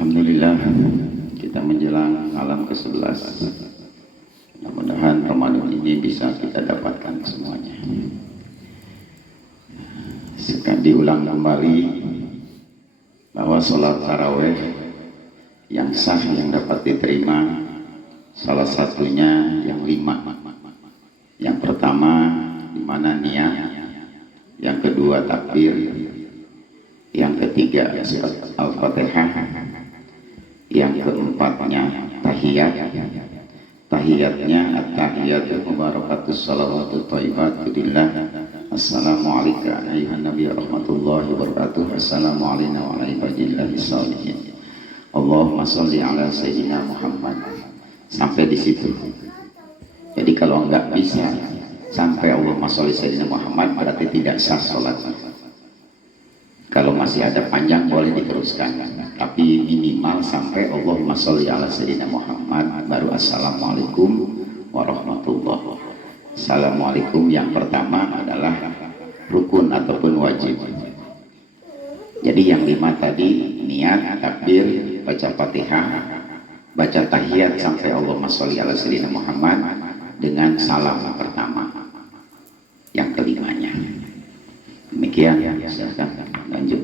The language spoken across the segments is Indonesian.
Alhamdulillah, kita menjelang malam ke-11. Mudah-mudahan Ramadan ini bisa kita dapatkan semuanya. Sekarang diulang kembali bahwa sholat taraweh yang sah yang dapat diterima salah satunya yang 5. Yang pertama di mana niat, yang kedua takbir, yang ketiga surat Al-Fatihah, yang keempatnya tahiyat. Tahiyatnya at-tahiyatu mubarakatus salawatu thayyibatu lillah. Assalamualaikum ayuhan nabi warahmatullahi wabarakatuh. Assalamualaikum wa ala ibadillahi sholihin. Allahumma sholli ala sayyidina Muhammad. Sampai di situ. Jadi kalau enggak bisa sampai Allahumma sholli sayyidina Muhammad berarti tidak sah sholatnya. Kalau masih ada panjang boleh diteruskan, tapi minimal sampai Allahumma sholli ala sayyidina Muhammad baru assalamualaikum warahmatullahi wabarakatuh. Assalamualaikum yang pertama adalah rukun ataupun wajib. Jadi yang 5 tadi niat, takbir, baca Fatihah, baca tahiyat sampai Allahumma sholli ala sayyidina Muhammad dengan salam pertama. Yang kelimanya. Demikian, silakan lanjut.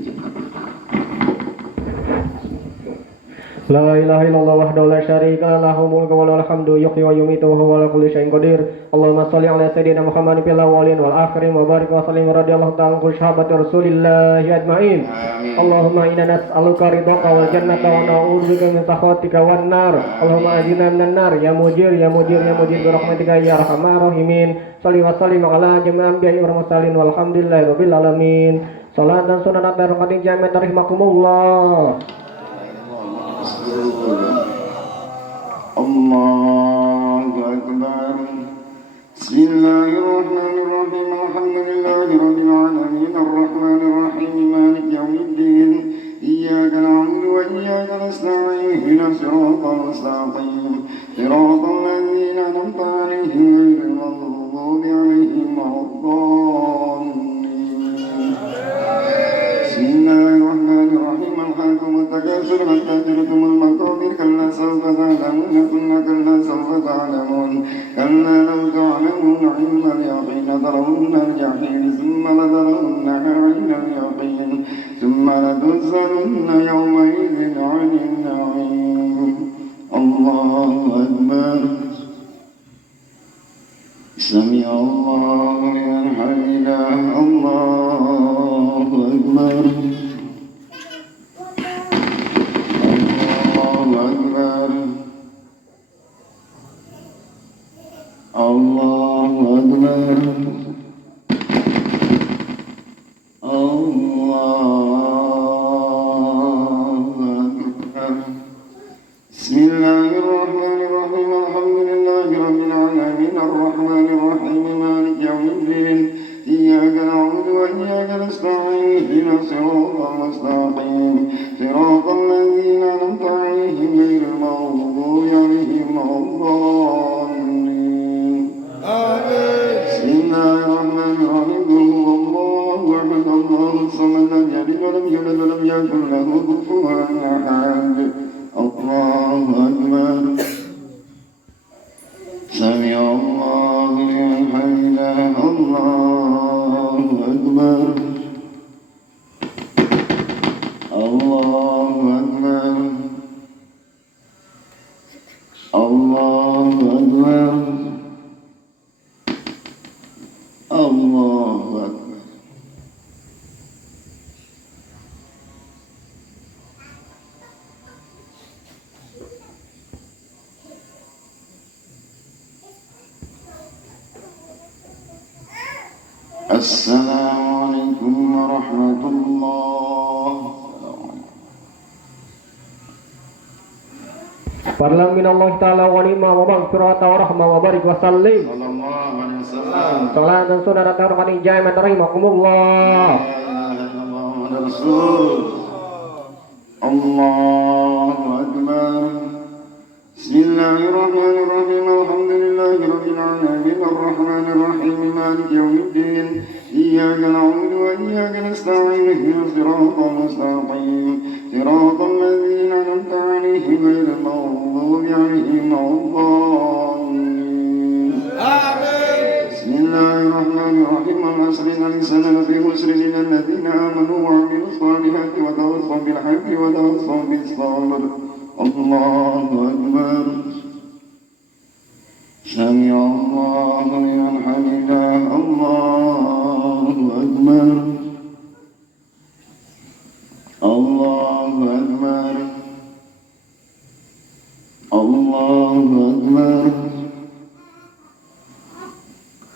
La ilaha illallah wahdahu la syarika lahu mulku wa lahul hamdu yuhyi wa yumiitu wa huwa ala kulli syai'in qadir. Allahumma shalli ala sayyidina Muhammadin fil awwalin wal akhirin wa barik wa sallim radhiyallahu ta'ala an sahabati Rasulillah ajma'in. Allahumma inna nas'aluka ridhaka wal jannata wa na'udzubika min sakhatika wan nar. Allahumma ajirna minan nar ya mujir ya mujir ya mujir bi rahmatika ya arhamar rahimin. Shalli wa sallim ala jami'il anbiya'i wal mursalin walhamdulillahi rabbil alamin. Salat dan sunat atas qadim jami'at rahimakumullah. Allahu Akbar. Bismillahirrahmanirrahim. Alhamdulillahi rabbil alamin arrahmanir rahim maliki yaumiddin. Iyyaka na'budu wa iyyaka nasta'in ihdinas siratal mustaqim siratal ladzina an'amta 'alaihim ghairil maghdubi 'alaihim waladdallin. Bismillahirrahmanirrahim. Alhaakumut takatsur hatta zurtumul maqabir kalla sawfa ta'lamun thumma kalla sawfa ta'lamun kalla law ta'lamuna 'ilmal yaqin latarawunna al-jahim thumma latarawunnaha 'aynal yaqin thumma latunsarunna yawma idhin 'anil na'im. Allahu Akbar. Sami Allahu liman hamidah. Allahu Akbar. Allahu Akbar. Allahu Akbar. Bismillahirrahmanirrahim. Alhamdulillahi rabbil alamin arrahmanir rahim maliki yaumiddin. Iyyaka na'budu wa iyyaka nasta'in ihdinas siratal mustaqim siratal ladzina an'amta 'alaihim ghairil maghdubi 'alaihim waladdallin. Bismillahirrahmanirrahim. Qul huwallahu ahad, Allahus samad, lam yalid wa lam yulad wa lam yakul lahu kufuwan ahad. Allahu Akbar. Sami Allahu liman hamidah. Allahu Akbar. Allahu Akbar. Allahu Akbar. Allahu Akbar. Assalamualaikum warahmatullahi wabarakatuh. Fadlan minallahi ta'ala wa ni'ma wa maghfirata wa rahmah wa barik wa sallim. Sallallahu alaihi wasallam. Salat dan sunat atas qadim jami'at rahimakumullah. Allahu Akbar. Bismillahirrahmanirrahim. Alhamdulillahi rabbil alamin arrahmanir rahim maliki yaumiddin. Iyyaka na'budu wa iyyaka nasta'in ihdinas siratal mustaqim siratal ladzina an'amta عليهم ولا الضالين. بسم الله الرحمن الرحيم والعصر إن الإنسان لفي خسر إلا الذين آمنوا وعملوا الصالحات وتواصوا بالحق وتواصوا بالصبر. الله أكبر. سمع الله لمن حمده. الله أكبر. الله أكبر. الله أكبر.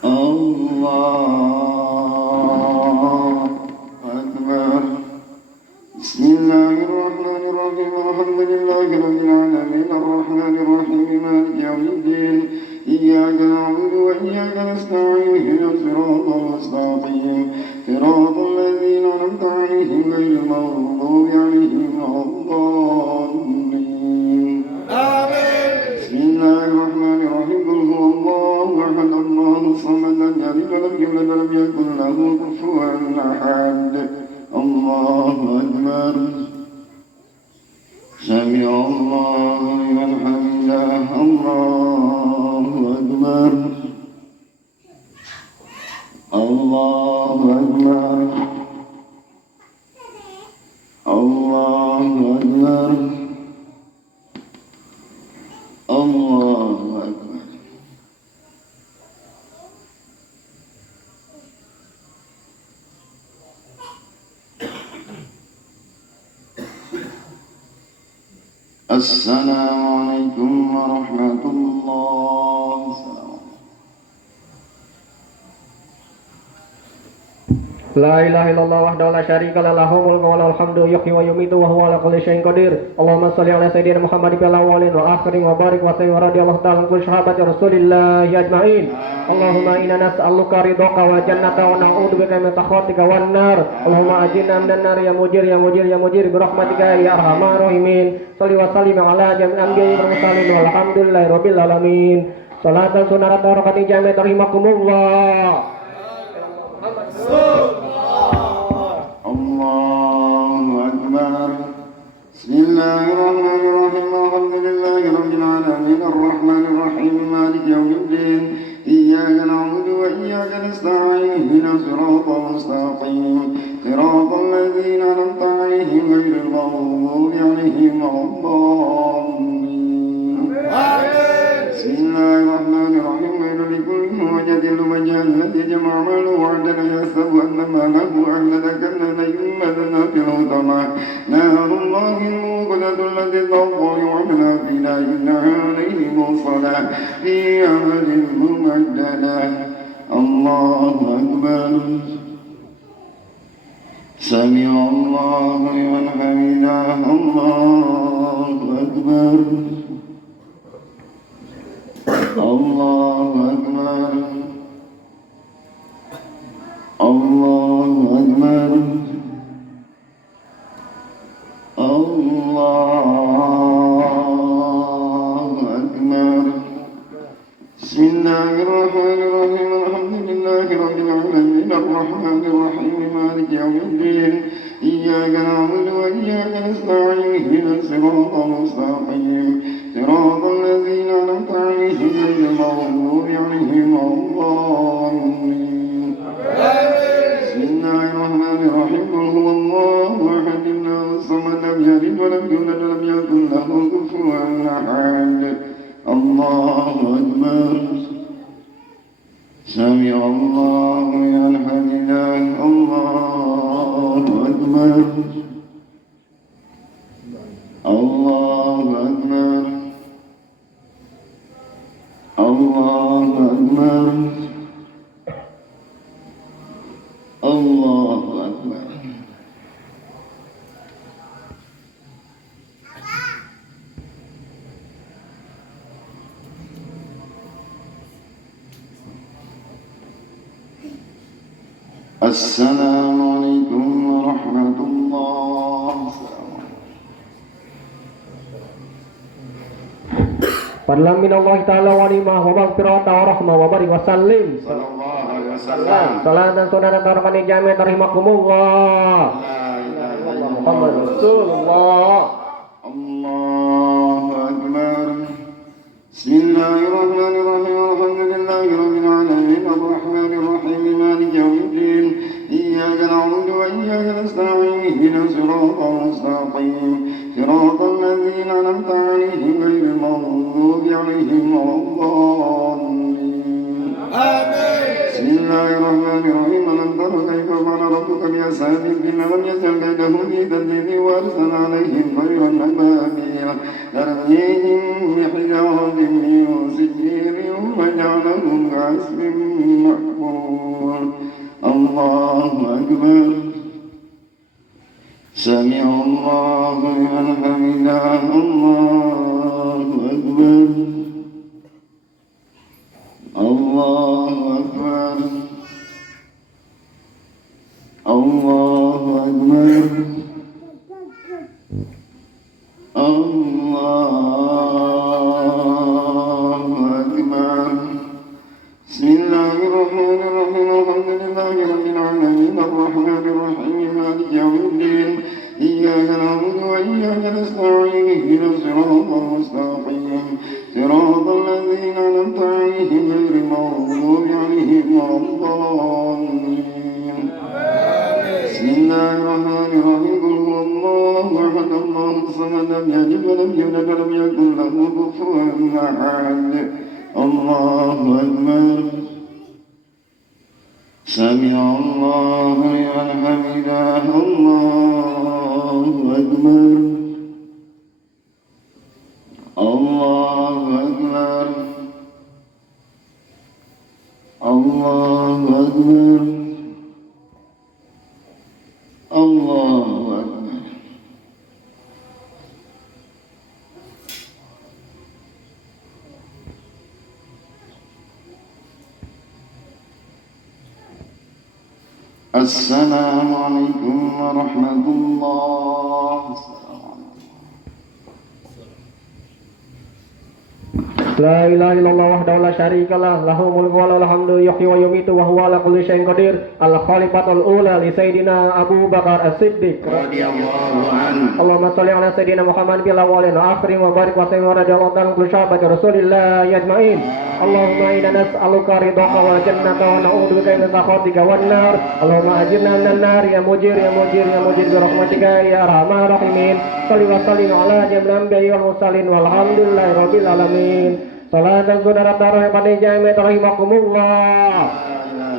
الله أكبر. بسم الله الرحمن الرحيم الحمد لله رب العالمين الرحمن الرحيم مالك يوم الدين إياك نعبد وإياك نستعين اهدنا الصراط المستقيم صراط الذين أنعمت عليهم غير المغضوب عليهم ولا الضالين. بسم الله الرحمن الرحيم قل هو الله أحد الله الصمد لم يلد ولم يولد ولم يكن له كفوا أحد. الله أكبر. سمع الله لمن حمده. الله أكبر. الله أكبر. الله أكبر. الله أكبر. السلام عليكم ورحمة الله. La ilaha illallah wahdahu la syarika lah lahul mulku wa lahul hamdu yuhyi wa yumiitu wa huwa ala kulli syai'in qadir. Allahumma shalli ala sayyidina Muhammad fil awwalin wa akhirin wa barik wa sallim wa radiyallahu ta'ala kulli sahabati Rasulillah ajma'in. Allahumma inna nas'aluka ridhaka wa jannata wa na'udzubika min sakhatika wan nar. Allahumma ajirna minan nar ya mujir ya mujir ya mujir bi rahmatika ya arhamar rahimin. Shalli wa sallim ala jami'il anbiya'i wal mursalin walhamdulillahi rabbil alamin. Salatan sunnarat barakati jami'at rahimakumullah. الله أكبر. بسم الله الرحمن الرحيم الحمد لله رب العالمين الرحمن الرحيم مالك يوم الدين إياك نعبد وإياك نستعين اهدنا الصراط المستقيم صراط الذين أنعمت عليهم غير المغضوب عليهم ولا الضالين. بسم الله الرحمن الرحيم ويل لكل همزة لمزة الذي جمع ماله وعدنا يحسب أن ماله أخلد كلا يمدنا في الحطمة نار الله الموقدة التي تطلع على أفئدة إنها عليهم الصلاة في عمد ممددة. الله أكبر. سمع الله لمن حمده. الله أكبر. الله أكبر. الله أكبر. الله أكبر. بسم الله الرحمن الرحيم الحمد لله رب العالمين الرحمن الرحيم مالك يوم الدين إياك نعبد وإياك نستعين اهدنا الصراط المستقيم صراط الذين أنعمت عليهم غير المغضوب عليهم ولا الضالين. بسم الله الرحمن الرحيم قل هو الله أحد الله الصمد لم يلد ولم يولد ولم يكن له كفوا أحد. الله أكبر. سمع الله لمن حمده. الله أكبر. الله أكبر. الله أكبر. الله أكبر. السلام عليكم ورحمة الله. Fadlan min Allah Ta'ala wa nimah wa maghfirah wa rahmah wa barik wa sallim. Sallallahu alaihi wasallam. Salat dan sunat dan tarakani jami'at rahimakumullah. Muhammad Rasulullah. Allahu Akbar. المستقيم صراط الذين أنعمت عليهم غير المغضوب عليهم ولا الضالين بسم الله الرحمن الرحيم ألم تر كيف فعل ربك بأصحاب الفيل لم يجعل كيدهم في تدبير وأرسل عليهم طيرا أبابيل ترميهم بحجارة من سجيل وجعلهم كعصف مأكول الله أكبر سمع الله لمن حمده الله أكبر الله أكبر الله أكبر الله أكبر بسم الله الرحمن الرحيم الحمد لله رب العالمين الرحمن الرحيم مالك يوم الدين إياك نعبد وإياك نستعين اهدنا الصراط المستقيم صراط الذين أنعمت عليهم غير المغضوب عليهم ولا الضالين بسم الله الرحمن الرحيم قل هو الله أحد الله الصمد لم يلد ولم يولد ولم يكن له كفوا أحد الله أكبر سمع الله لمن حمده الله أكبر الله أكبر الله أكبر الله أكبر السلام عليكم ورحمة الله. La ilaha illallah wahdahu la syarikalah lahul mulku wa lahul hamdu yuhyi wa yumiitu wa huwa ala kulli syai'in qadir. Al khalifatul ula li sayyidina Abu Bakar As-Siddiq radhiyallahu anhu. Allahumma shalli ala sayyidina Muhammad fil awwalin wa akhirin wa barik wa sallim wa radhiyallahu anhu kulli sahabati Rasulillah ajmain. Allahumma inna nas'aluka ridhaka wal jannata wa na'udzubika min sakhatika wan nar. Allahumma ajirna minan nar ya mujir ya mujir ya mujir bi rahmatika ya arhamar rahimin. Shalli wa sallim ala jamil anbiya'i wal mursalin walhamdulillahi rabbil alamin. Salatan saudara taruh yang pada jami rahimakumullah.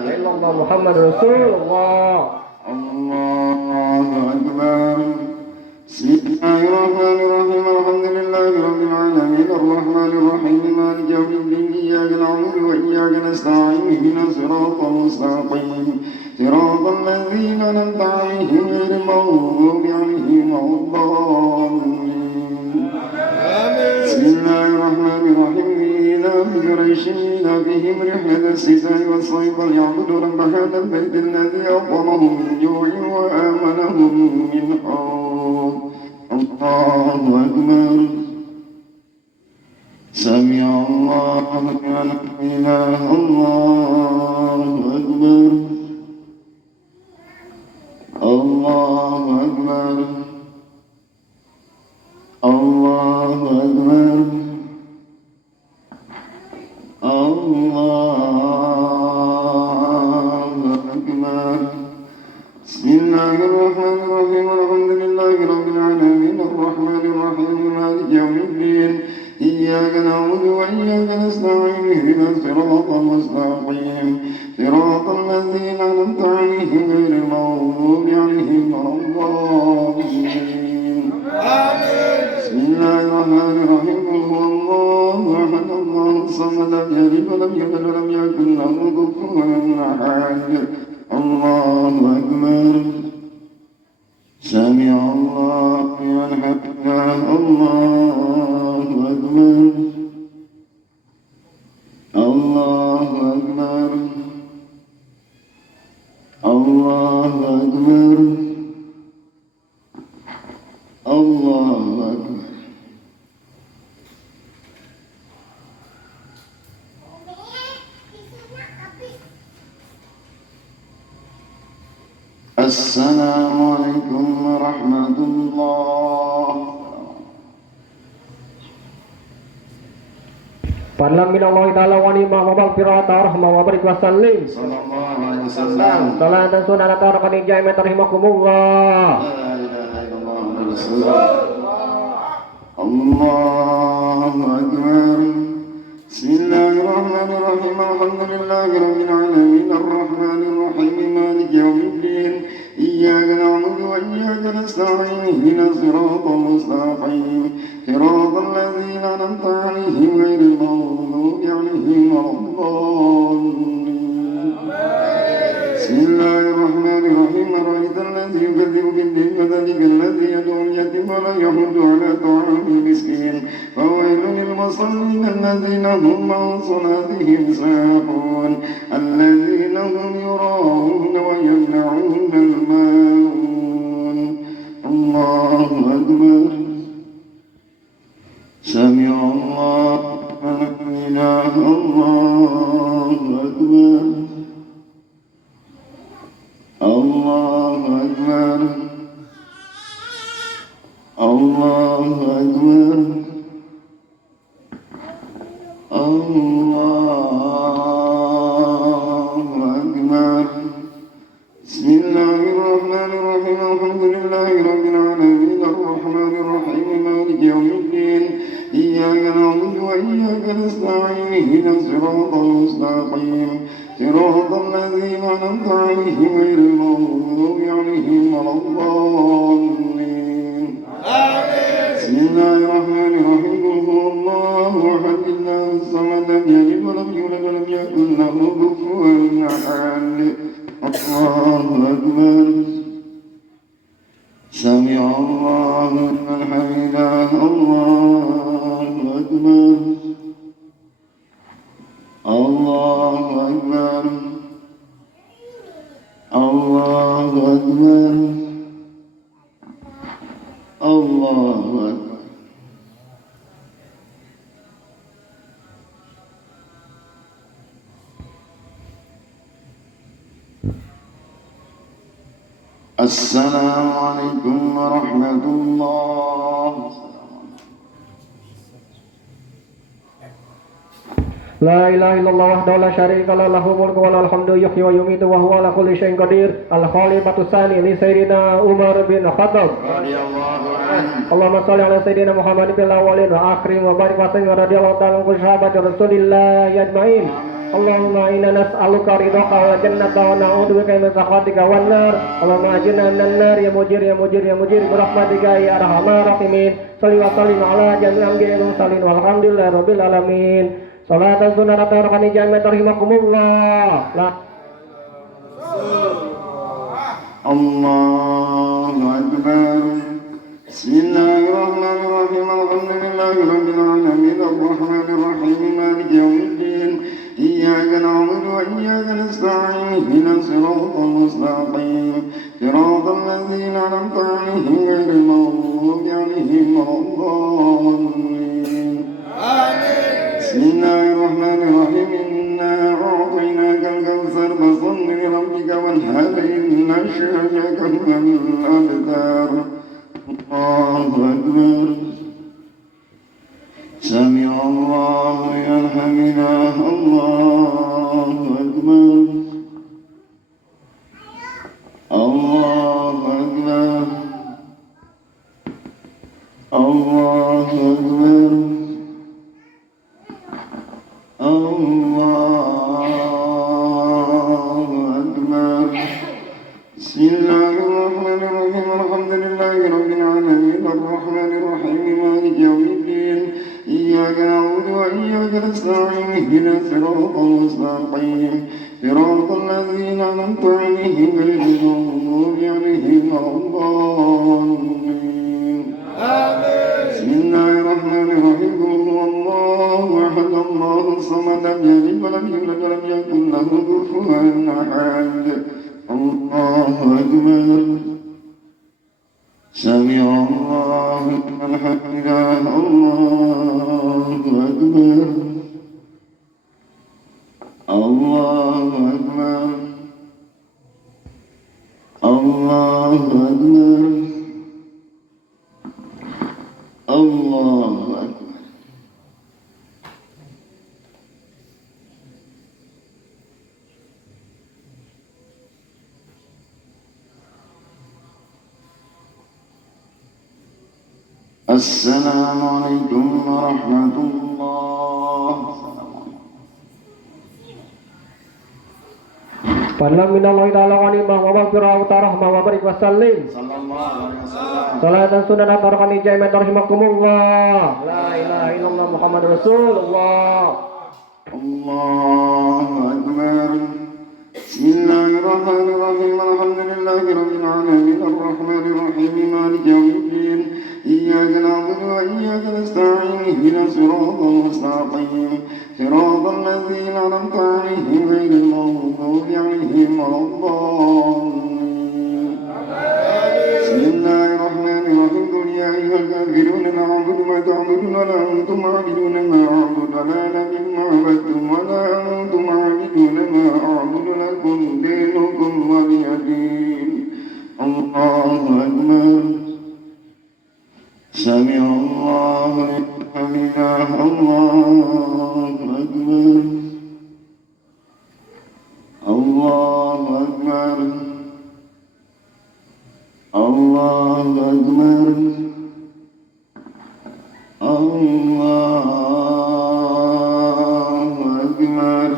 Illallah Muhammad Rasulullah. Allahu Akbar. Bismillahirrahmanirrahim. Alhamdulillahi rabbil alamin arrahmanir rahim maliki yaumiddin iyyaka na'budu wa iyyaka nasta'in ihdinas siratal mustaqim siratal ladzina an'amta 'alaihim ghairil maghdubi 'alaihim waladdallin. Bismillahirrahmanirrahim. قريش بهم رحلة الشتاء والصيف ليعبدوا رب هذا البيت الذي أطعمهم من جوع وآمنهم من خوف. الله أكبر. سمع الله لمن حمده الله أكبر الله أكبر الله أكبر الله أكبر. بسم الله الرحمن الرحيم الحمد لله رب العالمين الرحمن الرحيم مالك يوم الدين إياك نعبد وإياك نستعين اهدنا الصراط المستقيم صراط الذين أنعمت عليهم غير المغضوب عليهم ولا الضالين. بسم الله الرحمن الرحيم قل هو الله أحد الله الصمد لم يلد ولم يولد ولم يكن له كفوا أحد. الله أكبر. سمع الله لمن حمده الله أكبر الله أكبر الله أكبر الله أكبر. السلام عليكم ورحمة الله. Fadlan min Allah ta'ala wa ni'mah wa maghfirah wa rahmah wa barik wa sallim. Sallallahu alaihi wasallam. Salatan sunnah ta'ala qad jami'at rahimakumullah. La ilaha illallah Rasul. Allahu Akbar. Bismillahirrahmanirrahim. Alhamdulillahirabbil alamin arrahmanir rahim maliki yaumiddin. Iyyaka na'budu wa iyyaka nasta'in ihdinas siratal mustaqim siratal ladzina an'amta 'alaihim ghairil maghdubi 'alaihim waladdallin. Bismillahirrahmanirrahim. Ara'aita alladzi yukadzibu bid-din fadhalika alladzi yad'u al-yatim wa la yahuddu 'ala ta'amil miskin. Fawailun lil musallin alladzina hum 'an salatihim sahun alladzina hum yura'un wa yamna'un al-ma'un. Allahu Akbar. Sami'a Allahu liman hamidah. Allahu Akbar. Allahu Akbar. Allahu Akbar. Allahu Akbar. Bismillahirrahmanirrahim. Alhamdulillahirabbil alamin arrahmanir rahim maliki yaumiddin. Iyyaka na'budu wa iyyaka nasta'in ihdinas siratal mustaqim siratal ladzina an'amta 'alaihim ghairil maghdubi 'alaihim waladdallin. Bismillahirrahmanirrahim. Qul huwallahu ahad. Allahus samad. Lam yalid wa lam yulad wa lam yakul lahu kufuwan ahad. Allahu Akbar. Sami'a Allahu liman hamidah. Allahu Akbar. Allahu Akbar. Allahu Akbar. Allahu Akbar. Assalamualaikum warahmatullahi. La ilaha illallah wahdahu la syarika lah, lahul mulku wa lahul hamdu, yuhyi wa yumiitu wa huwa ala kulli syai'in qadir. Al-Khalifatu tsani li Sayyidina Umar bin Khattab Radhiyallahu anhu. Allahumma shalli ala Sayyidina Muhammadin fil awwalin wa akhirin wa barik wa sallim radhiyallahu ta'ala anhu sahabati Rasulillah ajmain. Allahumma inna nas'aluka ridhaka wal jannata wa na'udzubika min sakhatika wan nar. Allahumma ajirna minan nar ya mujir ya mujir ya mujir bi rahmatika ya arhamar rahimin. Shalli wa sallim ala jami'il anbiya'i wa mursalin walhamdulillahi rabbil alamin. Salatan sunatan rakani jami'at rahimakumullah. Allahu Akbar. Bismillahirrahmanirrahim. Alhamdulillahirabbil alamin arrahmanir rahim maliki yaumiddin. Iyyaka na'budu wa iyyaka nasta'in ihdinas siratal mustaqim siratal ladzina an'amta 'alaihim ghairil maghdubi 'alaihim waladdallin. Bismillahirrahmanirrahim. Inna a'tainakal kautsar fasholli li rabbika wanhar inna shani'aka huwal abtar. Allahu Akbar. Sami'a Allahu liman hamidah. Allahu Akbar. Allahu Akbar. Allahu Akbar. Allahu Akbar. Bismillahirrahmanirrahim. Alhamdulillahirabbil alamin arrahmanir rahim maliki yaumiddin. Iyyaka na'budu wa iyyaka nasta'in ihdinas siratal mustaqim siratal ladzina an'amta 'alaihim ghairil maghdubi 'alaihim waladdallin. Bismillahirrahmanirrahim. Qul huwallahu ahad. Allahus samad. Lam yalid wa lam yulad wa lam yakul lahu kufuwan ahad. Allahu Akbar. Sami'a Allahu liman hamidah. Allahu Akbar. Allahu Akbar. Allahu Akbar. Allahu Akbar. السلام عليكم ورحمة الله. Fadlan minallahi ta'ala wa ni'mah wa maghfirah wa rahmah wa barik wa sallim. Sallallahu alaihi wasallam. Salatan sunnah tarakani jaimat rahimakumullah. La ilaha illallah Muhammad Rasulullah. Allahu Akbar. Bismillahirrahmanirrahim. Alhamdulillahi rabbil alamin arrahmanir rahim maliki yaumiddin. Iyyaka na'budu wa iyyaka nasta'in ihdinas siratal mustaqim. Siratal ladzina an'amta 'alaihim ghairil maghdubi 'alaihim waladdallin. Bismillahirrahmanirrahim. Qul ya ayyuhal kafirun na'budu ma ta'budun wa la antum 'abidun ma a'budu wa la ana mimma 'abadtum wa la antum 'abidun ma a'budu lakum dinukum waliya din. Allahu Akbar. Sami Allahu liman hamidah. Allahu Akbar. Allahu Akbar. Allahu Akbar. Allahu Akbar.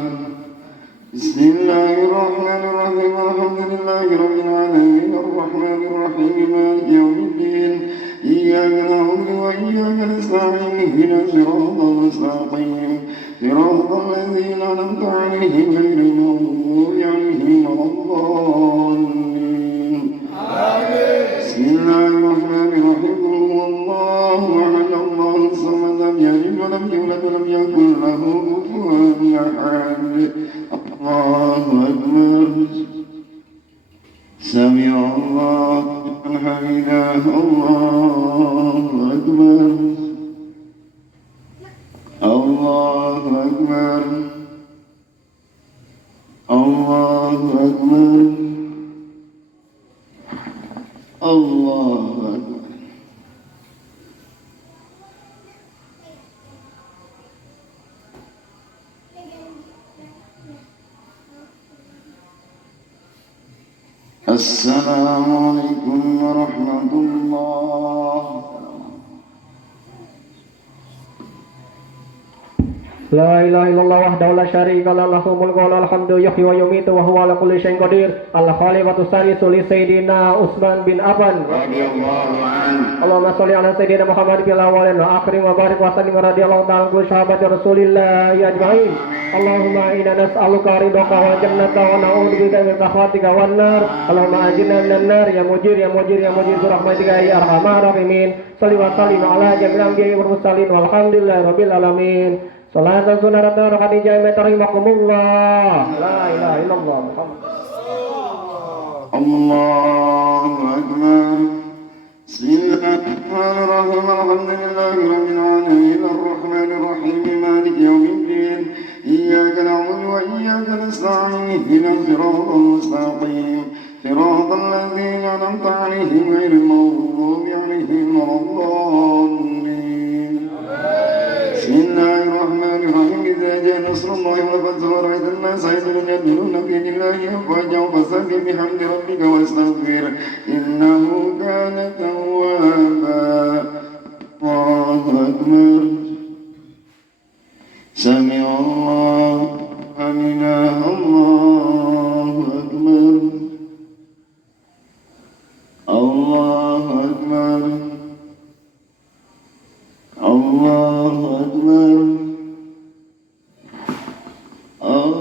Bismillahirrahmanirrahim. Alhamdulillahi rabbil alamin arrahmanir rahim maliki yaumiddin. Iyyaka na'budu wa iyyaka nasta'in ihdinas siratal mustaqim. Siratal ladzina an'amta 'alaihim ghairil maghdubi 'alaihim waladdallin. Bismillahirrahmanirrahim. Qul huwallahu ahad. Allahus samad. Lam yalid wa lam yulad wa lam yakul lahu kufuwan ahad. Allahu Akbar. Sami Allahu liman hamidah. Allahu Akbar. Allahu Akbar. Allahu Akbar. Allahu Akbar. Assalamualaikum warahmatullahi. La ilaha illallah wahdahu la syarika lahu lahul mulku wa lahul hamdu yuhyi wa yumiitu wa huwa ala kulli syai'in qadir. Al-khalifatu salisu li sayyidina Utsman bin Affan Radhiyallahu anhu. Allahumma sholli ala sayyidina Muhammad fil awwalin wa akhirin wa barik wa sallim radhiyallahu ta'ala anhu sahabati Rasulillah ajma'in. Allahumma inna nas'aluka ridhaka wa jannata wa na'udzubika min sakhatika wan nar. Allahumma ajirna minan nar ya mujir ya mujir ya mujir bi rahmatika ya arhamar rahimin. Shalli wa sallim ala jami'il anbiya'i wal mursalin walhamdulillahi rabbil alamin. Salatan sunnah tarakani jaimat rahimakumullah. La ilaha illallah Muhammad. Allahu Akbar. Bismillahirrahmanirrahim. Alhamdulillahi rabbil alamin arrahmanir rahim maliki yaumiddin. Iyyaka na'budu wa iyyaka nasta'in ihdinas siratal mustaqim. Siratal ladzina an'amta 'alaihim ghairil maghdubi 'alaihim waladdallin. Bismillahirrahmanirrahim. Idza jaa nasrullahi wal fath wa ra'aita an-nasa yadkhuluna fi dinillahi afwajan fasabbih bihamdi rabbika wastaghfir innahu kana tawwaba. Allahu Akbar. Sami Allahu hamidah. Allahu Akbar. Allahu Akbar. Allahu Akbar. Allahu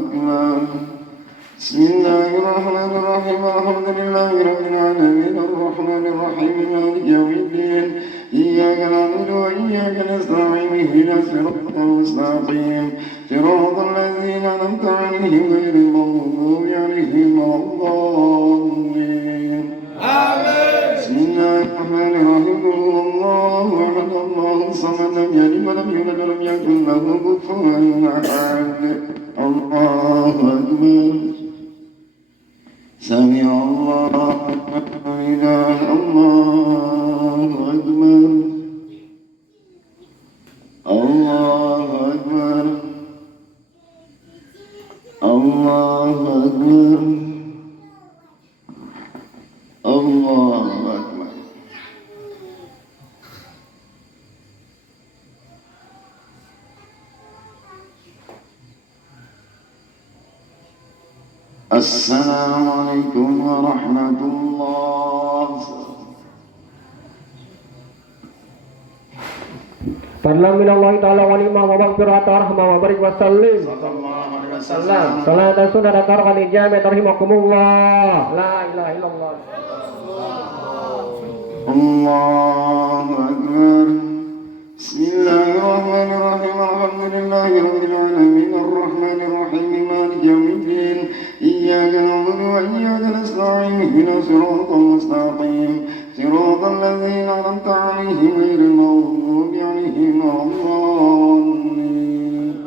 Akbar. Bismillahirrahmanirrahim. Alhamdulillahi rabbil alamin arrahmanir rahim maliki yaumiddin. Iyyaka na'budu wa iyyaka nasta'in ihdinas siratal mustaqim. Siratal ladzina an'amta 'alaihim ghairil maghdubi 'alaihim waladdallin. Bismillahirrahmanirrahim. Qul huwallahu ahad. Allahus samad. Lam yalid wa lam yulad wa lam yakul lahu kufuwan ahad. Allahu Akbar. Sami Allahu liman hamidah. Allahu Akbar. Allahu Akbar. Allahu Akbar. Allahu Akbar. Assalamualaikum warahmatullahi. Fadlan minallahi ta'ala wa ni'ma wa maghfirah wa rahmah wa barik wa sallim. Salat dan sunnah dan tarokan ijamah rahimakumullah. La ilaha illallah. Allahu Akbar. Bismillahirrahmanirrahim. Alhamdulillahi rabbil alamin arrahmanir rahim maliki yaumiddin. Iyyaka na'budu wa iyyaka nasta'in ihdinas siratal mustaqim. Siratal ladzina an'amta 'alaihim ghairil maghdubi 'alaihim waladdallin.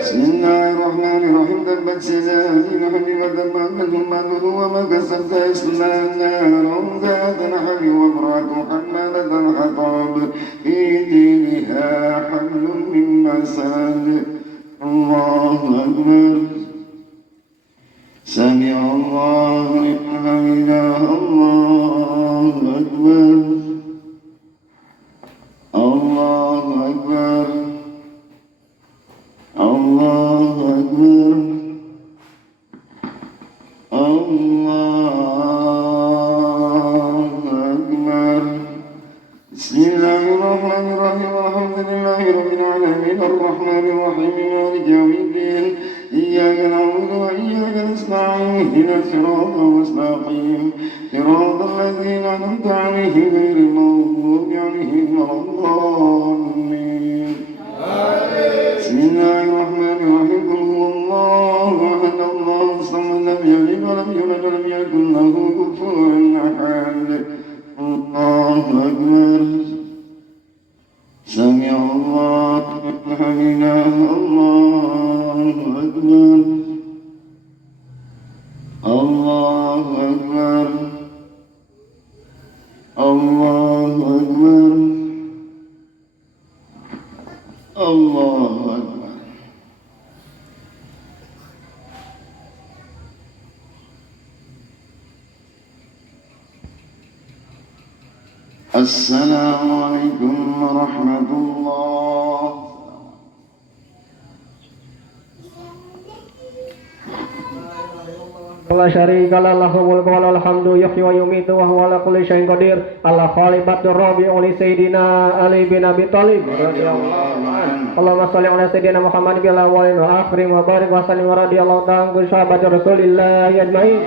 Bismillahirrahmanirrahim. Tabbat yadaa abi lahabin wa tabb ma kasabat wa ma kasab sayasla naran dhata lahab wa imra'atuhu hammalatal hatab fi jidiha hablum min masad. Allahu Akbar. Sami Allahu liman hamidah. Allahu Akbar. Allahu Akbar. Allahu Akbar. Allahu Akbar. Bismillahirrahmanirrahim. Alhamdulillahi rabbil alamin arrahmanir rahim maliki yaumiddin. Iyyaka na'budu wa iyyaka nasta'in ihdinas siratal mustaqim. Siratal ladzina an'amta 'alaihim ghairil maghdubi 'alaihim waladdallin. Bismillahirrahmanirrahim. Qul huwallahu ahad. Allahus samad. Lam yalid wa lam yulad wa lam yakul lahu kufuwan ahad. Allahu Akbar. Sami Allahu liman hamidah. Allahu Akbar. Allahu Akbar. Allahu Akbar. Allahu Akbar. Assalamualaikum warahmatullahi. La syarika lah, lahul mulku wa lahul hamdu, yuhyi wa yumiitu wa huwa ala kulli syai'in qadir. Al khalifatur rabi'u li sayyidina Ali bin Abi Thalib radhiyallahu anhu. Allahumma shalli ala sayyidina Muhammad bil awwalin wa akhirin wa barik wa sallim wa radhiyallahu ta'ala an sahabati Rasulillah ajmain.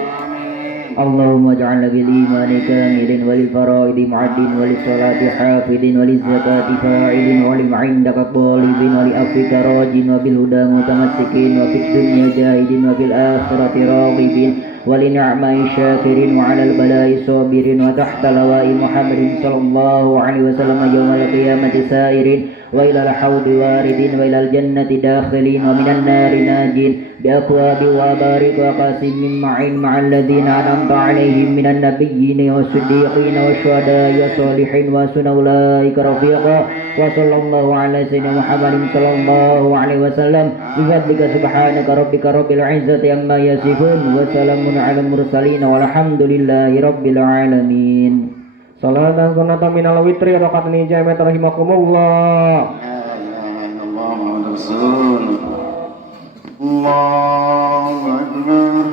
اللهم اجعلنا بالإيمان كامل وللفرائض معد وللصلاة حافظ وللزكاة فاعل ولما عندك طالب ولأفك راج وبالهدى متمسكين وفي الدنيا جاهد وفي الآخرة راغبين ولنعماء شاكر وعلى البلاء صابر وتحت لواء محمد صلى الله عليه وسلم يوم القيامة سائرين وإلى الحوض واردين وإلى الجنة داخلين ومن النار ناجين بأكواب وأبارك وقاسم من معين مع الذين أنعمت عليهم من النبيين والصديقين والشهداء والصالحين وحسن أولئك رفيقا وصلى الله على سيدنا محمد صلى الله عليه وسلم بفضلك سبحانك ربك رب العزة عما يصفون وسلام على المرسلين والحمد لله رب العالمين. Salat dan sunat minal witri rakaat nijamah rahimakumullah. Allahu Akbar.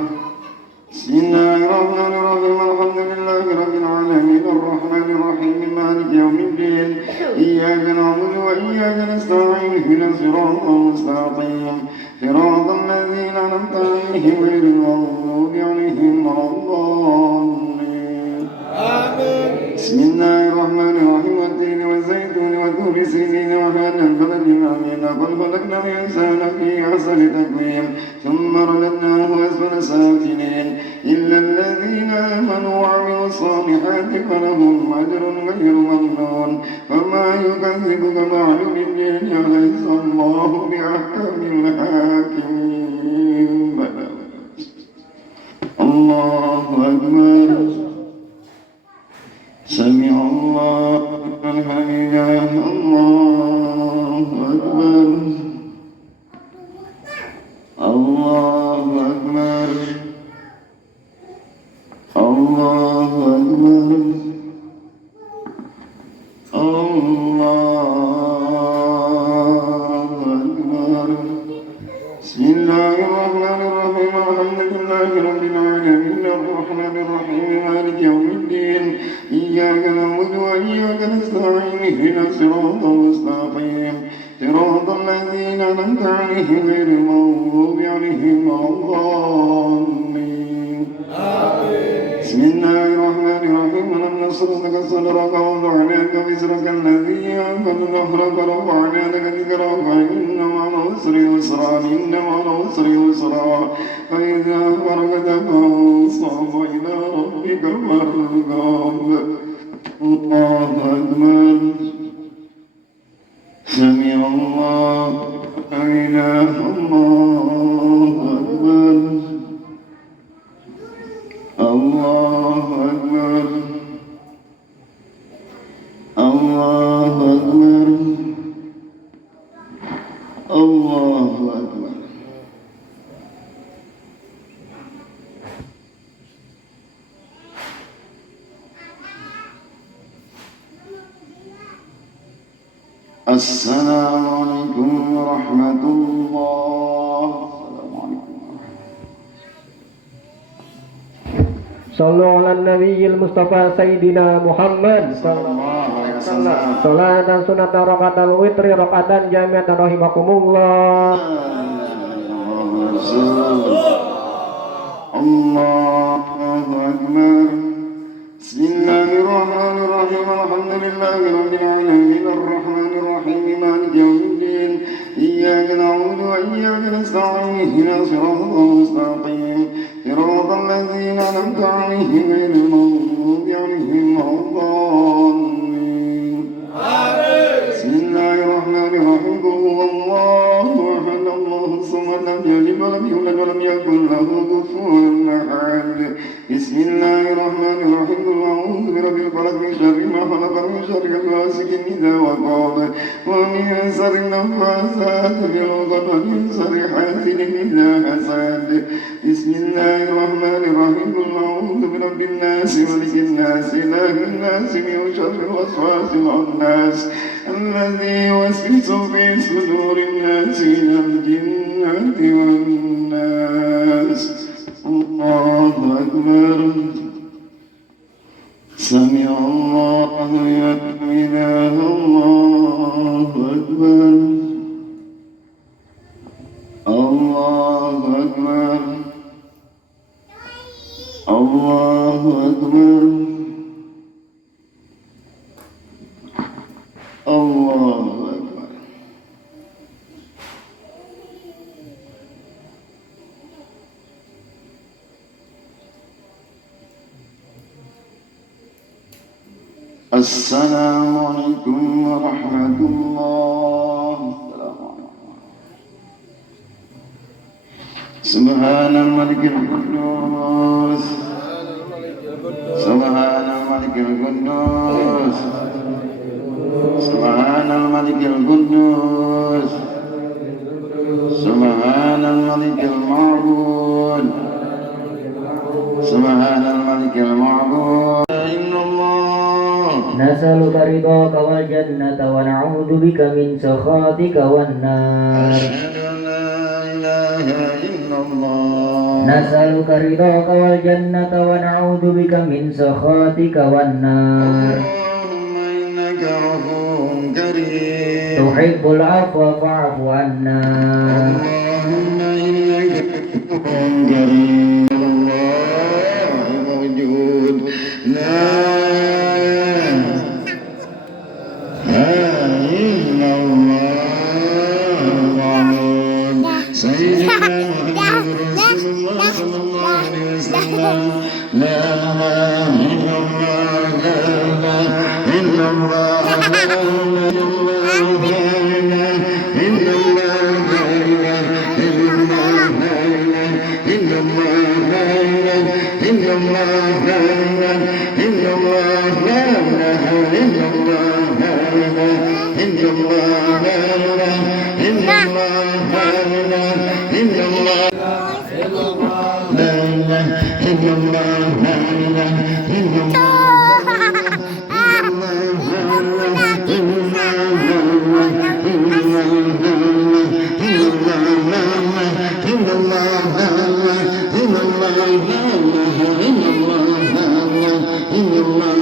Bismillahirrahmanirrahim. Alhamdulillahi rabbil alamin arrahmanir rahim maliki yaumiddin. Iyyaka na'budu wa iyyaka nasta'in ihdinas siratal mustaqim. Siratal ladzina an'amta 'alaihim ghairil maghdubi 'alaihim waladdallin. Amin. Bismillahirrahmanirrahim. Wat-tini waz-zaytuni wa turi sinin wa hadal baladil amin. Laqad khalaqnal insana fi ahsani taqwim. Thumma radadnahu asfala safilin. Illa alladhina amanu wa 'amilus salihati falahum ajrun ghayru mamnun. Fama yukazzibuka ba'du bid-din. Alaysa Allahu bi'ahkamil hakimin. Allahu Akbar. Sami Allahu liman hamidah. Allahu Akbar. Allahu Akbar. Allahu الله أكبر بسم الله الرحمن الرحيم الحمد لله رب العالمين الرحمن الرحيم مالك يوم الدين إياك نعبد وإياك نستعين اهدنا الصراط المستقيم صراط الذين أنعمت عليهم غير المغضوب عليهم ولا الضالين بسم الله الرحمن الرحيم ألم نشرح صدرك ووضعناك وزرك الذي أنقض ظهرك ورفعنا لك ذكرك فإن مع العسر يسرا إن مع العسر يسرا فإذا فرغت فانصب إلى ربك فارغب الله أكبر سمع الله إله الله أكبر الله أكبر الله أكبر الله أكبر السلام عليكم ورحمة الله. السلام عليكم. Sallu ala nabiyil Mustafa Sayyidina Muhammad sallallahu alaihi wasallam. Salatan sunatan rakaatan witri rakaatan jamiatan rahimakumullah. Allahu Akbar. Bismillahirrahmanirrahim. Alhamdulillahi rabbil alamin arrahmanir rahim maliki yaumiddin. Iyyaka na'budu wa iyyaka nasta'in ihdinas siratal mustaqim. صراط الذين أنعمت عليهم غير المغضوب عليهم ولا الضالين بسم الله الرحمن الرحيم قل هو الله أحد الله الصمد لم يلد ولم يولد ولم يكن له كفوا أحد بسم الله الرحمن الرحيم قل أعوذ برب الفلق من شر ما خلق من شر غاسق إذا وقب ومن شر النفاثات في العقد ومن شر حاسد إذا حسد بسم الله الرحمن الرحيم قل أعوذ برب الناس ملك الناس إله الناس من شر الوسواس الخناس الذي يوسوس في صدور الناس من الجنة والناس الله أكبر سمع الله لمن الله أكبر الله أكبر الله أكبر الله أكبر السلام عليكم ورحمة الله. سبحان الملك القدوس سبحان الملك القدوس سبحان الملك القدوس سبحان الملك المعبود سبحان الملك المعبود إن الله نسألك رضاك والجنة ونعوذ بك من سخطك والنار أشهد أن لا إله إلا الله نسألك رضاك والجنة ونعوذ بك من سخطك والنار اللهم إنك عفو كريم تحب العفو فاعف عنا اللهم إنك عفو كريم الله موجود لا إله إلا الله سيدنا محمد رسول الله صلى الله عليه وسلم لا إله إلا الله لا إله إلا الله لا إله إلا الله لا إله إلا الله لا إله إلا الله لا إله إلا الله لا إله إلا الله لا إله إلا الله لا إله إلا الله لا إله إلا الله لا إله إلا الله لا إله إلا الله إلا الله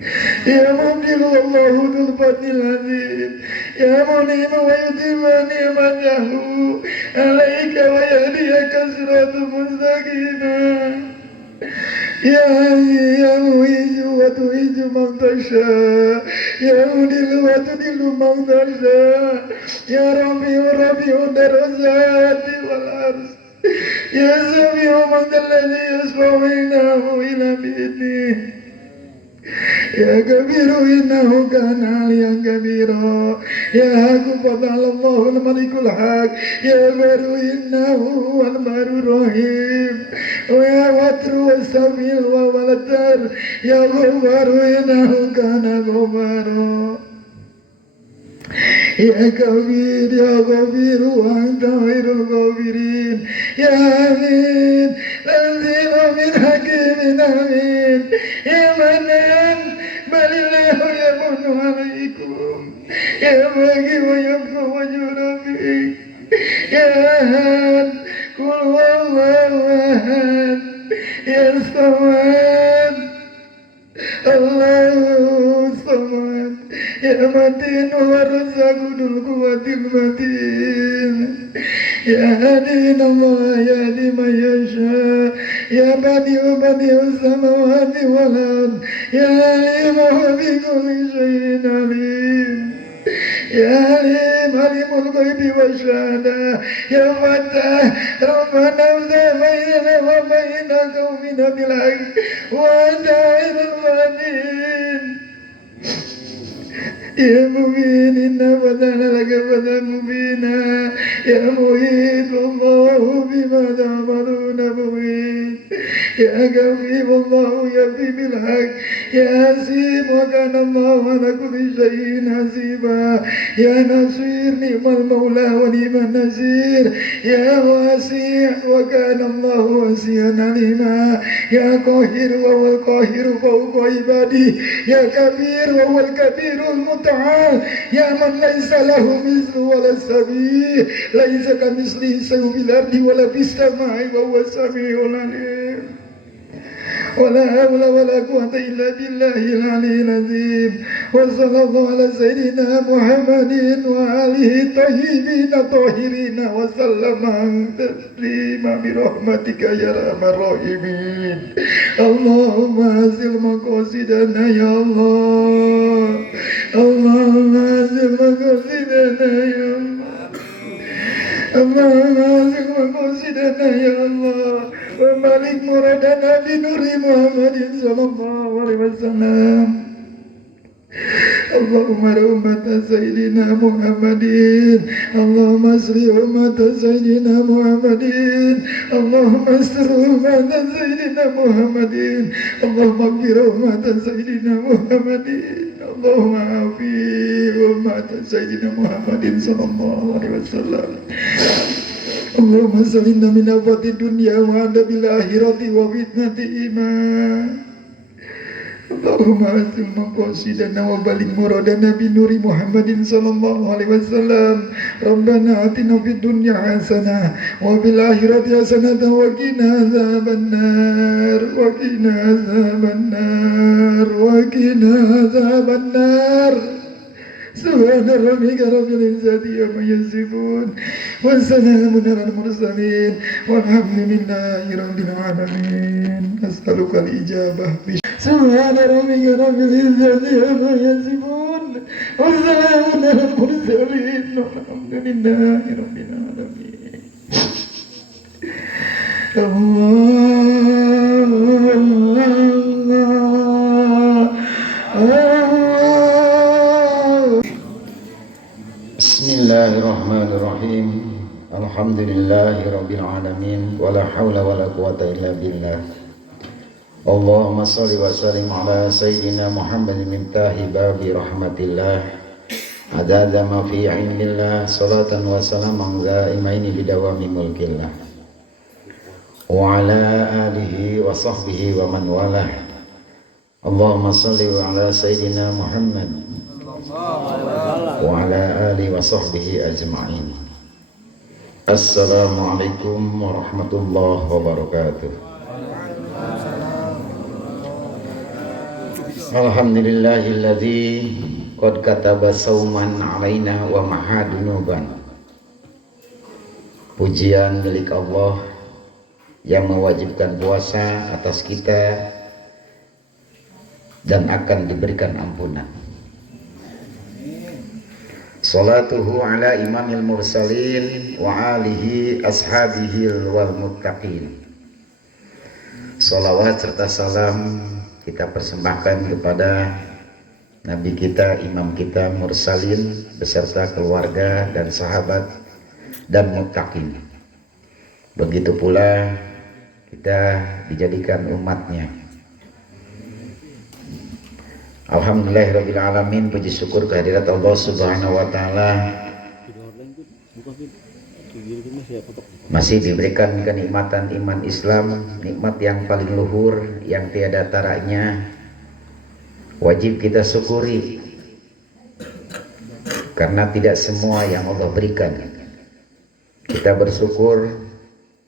يا مبدل الله ذو الفضل العظيم يا منيم ويتم نعمته عليك ويهديك صراطا مستقيما يا معز وتعز من تشاء يا مذل وتذل من تشاء يا رفيع الدرجات والعرش يا سميع من ذا الذي يشفع عنده إلى بإذنه يا كبير إنه كان عليا كبيرا يا حق فتعالى الله الملك الحق يا بر إنه هو البر الرحيم ويا وتر والسميع والوتر يا غفار إنه كان غفارا يا كبير يا غفير وأنت خير الغافرين يا أمين تنزيل من حكيم أمين يا منان بل الله يمن عليكم يا باقي ويبقى وجه ربك يا أحد قل هو الله أحد يا صمد الله الصمد يا متين والرزاق ذو القوة المتين يا هدينا الله يهدي من يشاء يا بديع السماوات والأرض يا عليم بكل شيء عليم يا عليم الغيب والشهادة يا فتاح ربنا افتح بيننا وبين قومنا بالحق وأنت خير الفاتحين يا مبين إنا فتحنا لك فتحا مبينا يا محيط الله بما تعملون محيط يا كفيف الله يكفي بالحق يا حسيب وكان الله على كل شيء حسيبا يا نصير نعم المولى ونعم النصير يا واسع وكان الله واسعا عليما يا قاهر وهو القاهر فوق عباده يا كبير وهو الكبير المتعال يا من ليس له مثل ولا سبيل ليس كمثله شيء في الأرض ولا في السماء وهو السميع العليم ولا حول ولا قوة إلا بالله العلي العظيم وصلى الله على سيدنا محمد وآله الطيبين الطاهرين وسلم تسليما برحمتك يا أرحم الراحمين اللهم أزل مقاصدنا يا الله اللهم أزل مقاصدنا يا الله اللهم أزل مقاصدنا يا الله ومالك مرادنا بنور محمد صلى الله عليه وسلم اللهم أمة سيدنا محمد اللهم اسر أمة سيدنا محمد اللهم استر أمة سيدنا محمد اللهم اغفر أمة سيدنا محمد اللهم عافي أمة سيدنا محمد صلى الله عليه وسلم اللهم سلمنا من آفات الدنيا وعذاب الآخرة وفتنة الإيمان اللهم أزل مقاصدنا وبلغ مرادنا بنور محمد صلى الله عليه وسلم ربنا آتنا في الدنيا حسنة وفي الآخرة حسنة وقنا عذاب النار وقنا عذاب النار وقنا عذاب النار سبحان ربك رب العزة عما يصفون وسلام على المرسلين والحمد لله رب العالمين أسألك الإجابة سبحان ربك رب العزة عما يصفون وسلام على المرسلين والحمد لله رب العالمين Bismillahirrahmanirrahim. Alhamdulillahirabbil alamin wala haula wala quwata illa billah. Allahumma shalli wa sallim ala sayyidina Muhammadin miftahi babi rahmatillah. Adada ma fi ilmillah salatan wa salaman zaimaini bidawami mulkillah. Wa ala alihi wa sahbihi wa man walah. Allahumma shalli ala sayyidina Muhammad wa ala alihi wa sahbihi ajma'in. Assalamualaikum warahmatullahi wabarakatuh. Alhamdulillahilladzi qad kataba sauman alaina wa mahadunuban. Pujian milik Allah yang mewajibkan puasa atas kita dan akan diberikan ampunan. Salatuhu ala imamil mursalin wa alihi ashabihi wal muttaqin. Salawat serta salam kita persembahkan kepada Nabi kita, imam kita, mursalin beserta keluarga dan sahabat dan muttaqin. Begitu pula kita dijadikan umatnya. Alhamdulillahirabbil alamin, puji syukur kehadirat Allah Subhanahu wa taala. Masih diberikan kenikmatan iman Islam, nikmat yang paling luhur yang tiada taranya. Wajib kita syukuri karena tidak semua yang Allah berikan. Kita bersyukur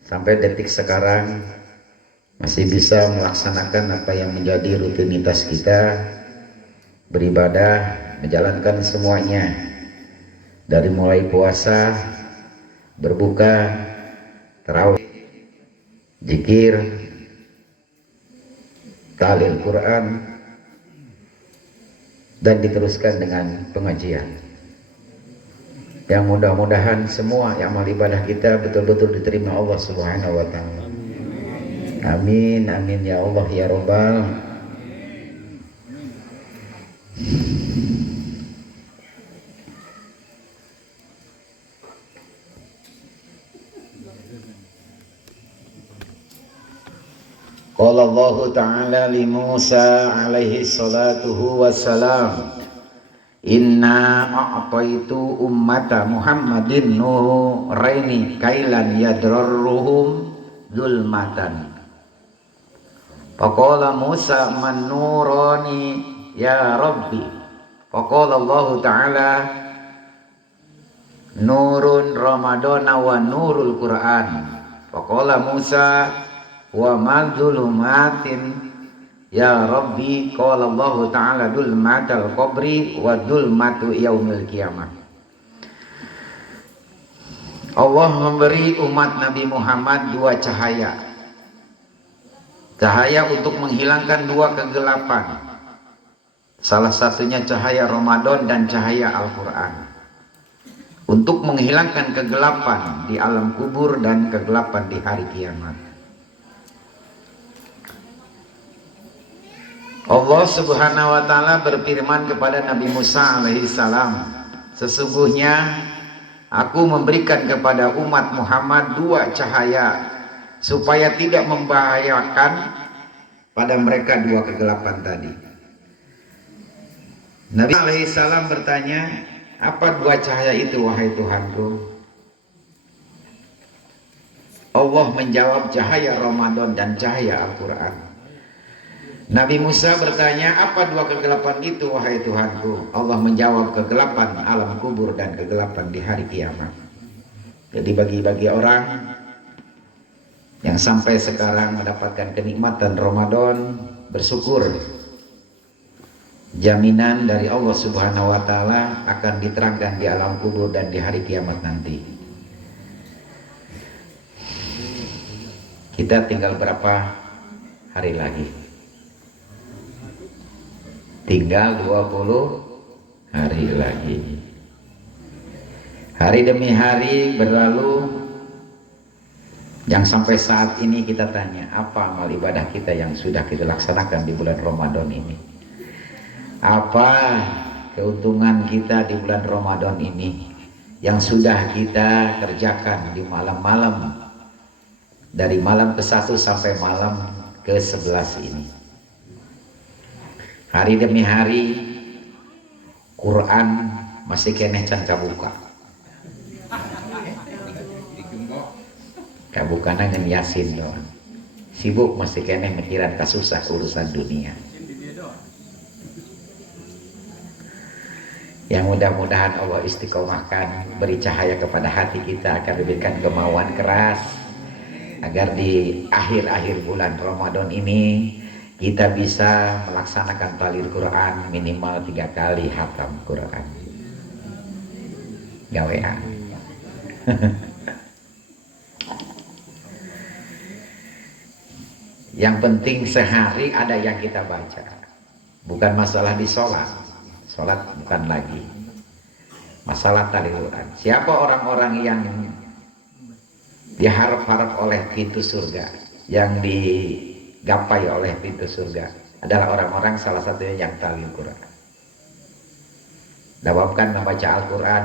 sampai detik sekarang masih bisa melaksanakan apa yang menjadi rutinitas kita, beribadah, menjalankan semuanya dari mulai puasa, berbuka, tarawih, zikir, ta'lil Quran, dan diteruskan dengan pengajian. Yang mudah-mudahan semua amal ibadah kita betul-betul diterima Allah Subhanahu wa taala. Amin amin ya Allah ya Rabbal. Qala Allah Ta'ala li Musa alaihi salatuhu wassalam, inna a'taitu ummata Muhammadin nuraini kailan yadrarruhum zulmatan. Faqala Musa man nurani ya Rabbi. Faqala Allah Ta'ala nurun Ramadana wa nurul Quran. Faqala Musa wa madzulumatin ya Rabbi. Qala Allah Ta'ala dulmatal qabri wa dulmatu yaumil qiyamah. Allah memberi umat Nabi Muhammad dua cahaya. Cahaya untuk menghilangkan dua kegelapan. Salah satunya cahaya Ramadan dan cahaya Al-Quran. Untuk menghilangkan kegelapan di alam kubur dan kegelapan di hari kiamat. Allah Subhanahu wa taala berfirman kepada Nabi Musa alaihi salam, sesungguhnya aku memberikan kepada umat Muhammad dua cahaya supaya tidak membahayakan pada mereka dua kegelapan tadi. Nabi alaihi salam bertanya, apa dua cahaya itu wahai Tuhanku? Allah menjawab, cahaya Ramadan dan cahaya Al-Quran. Nabi Musa bertanya, apa dua kegelapan itu wahai Tuhanku? Allah menjawab, kegelapan alam kubur dan kegelapan di hari kiamat. Jadi bagi orang yang sampai sekarang mendapatkan kenikmatan Ramadan, bersyukur. Jaminan dari Allah Subhanahu wa taala akan diterangkan di alam kubur dan di hari kiamat nanti. Kita tinggal berapa hari lagi? Tinggal 20 hari lagi. Hari demi hari berlalu, yang sampai saat ini kita tanya, apa amal ibadah kita yang sudah kita laksanakan di bulan Ramadan ini? Apa keuntungan kita di bulan Ramadan ini yang sudah kita kerjakan di malam-malam, dari malam ke-1 sampai malam ke-11 ini? Hari demi hari Quran masih kene can kabuka. Kabuka dengan Yasin doang. Sibuk masih kene mikiran kasusah urusan dunia. Yang mudah-mudahan Allah istiqomahkan, beri cahaya kepada hati kita, akan diberikan kemauan keras agar di akhir-akhir bulan Ramadan ini kita bisa melaksanakan talil Quran minimal 3 kali hatam Quran. Gawean. Yang penting sehari ada yang kita baca. Bukan masalah di sholat. Sholat bukan lagi masalah talil Quran. Siapa orang-orang yang diharap-harap oleh pintu surga, yang digapai oleh pintu surga, adalah orang-orang salah satunya yang talil Quran. Dawamkan membaca Al-Quran,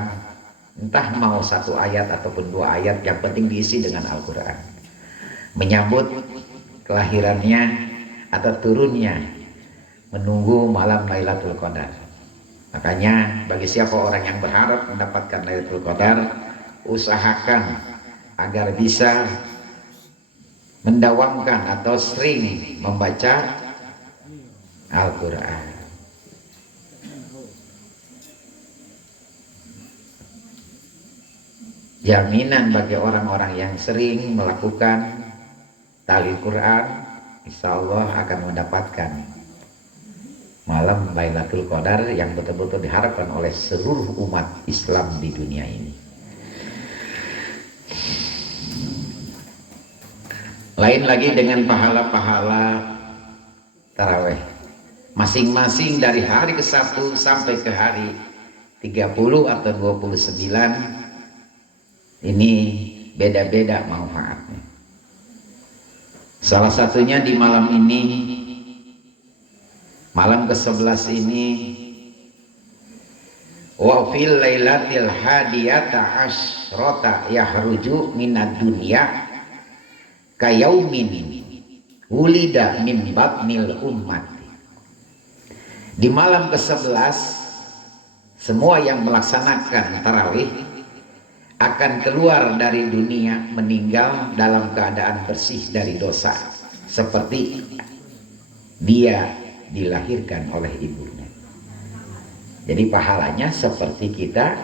entah mau 1 ayat ataupun 2 ayat, yang penting diisi dengan Al-Quran. Menyambut kelahirannya atau turunnya, menunggu malam Lailatul Qadar. Makanya bagi siapa orang yang berharap mendapatkan Lailatul Qadar, usahakan agar bisa mendawamkan atau sering membaca Al-Quran. Jaminan bagi orang-orang yang sering melakukan talil Quran, insya Allah akan mendapatkan malam Lailatul Qadar yang betul-betul diharapkan oleh seluruh umat Islam di dunia ini. Lain lagi dengan pahala-pahala taraweh. Masing-masing dari hari ke-1 sampai ke hari 30 atau 29 ini beda-beda manfaatnya. Salah satunya di malam ini, malam ke-11 ini, wa fil lailatil hadiyata asyrata yahruju minad dunya kayaumin wulida min batnil ummat. Di malam ke-11 semua yang melaksanakan tarawih akan keluar dari dunia, meninggal dalam keadaan bersih dari dosa, seperti dia dilahirkan oleh ibunya. Jadi pahalanya seperti kita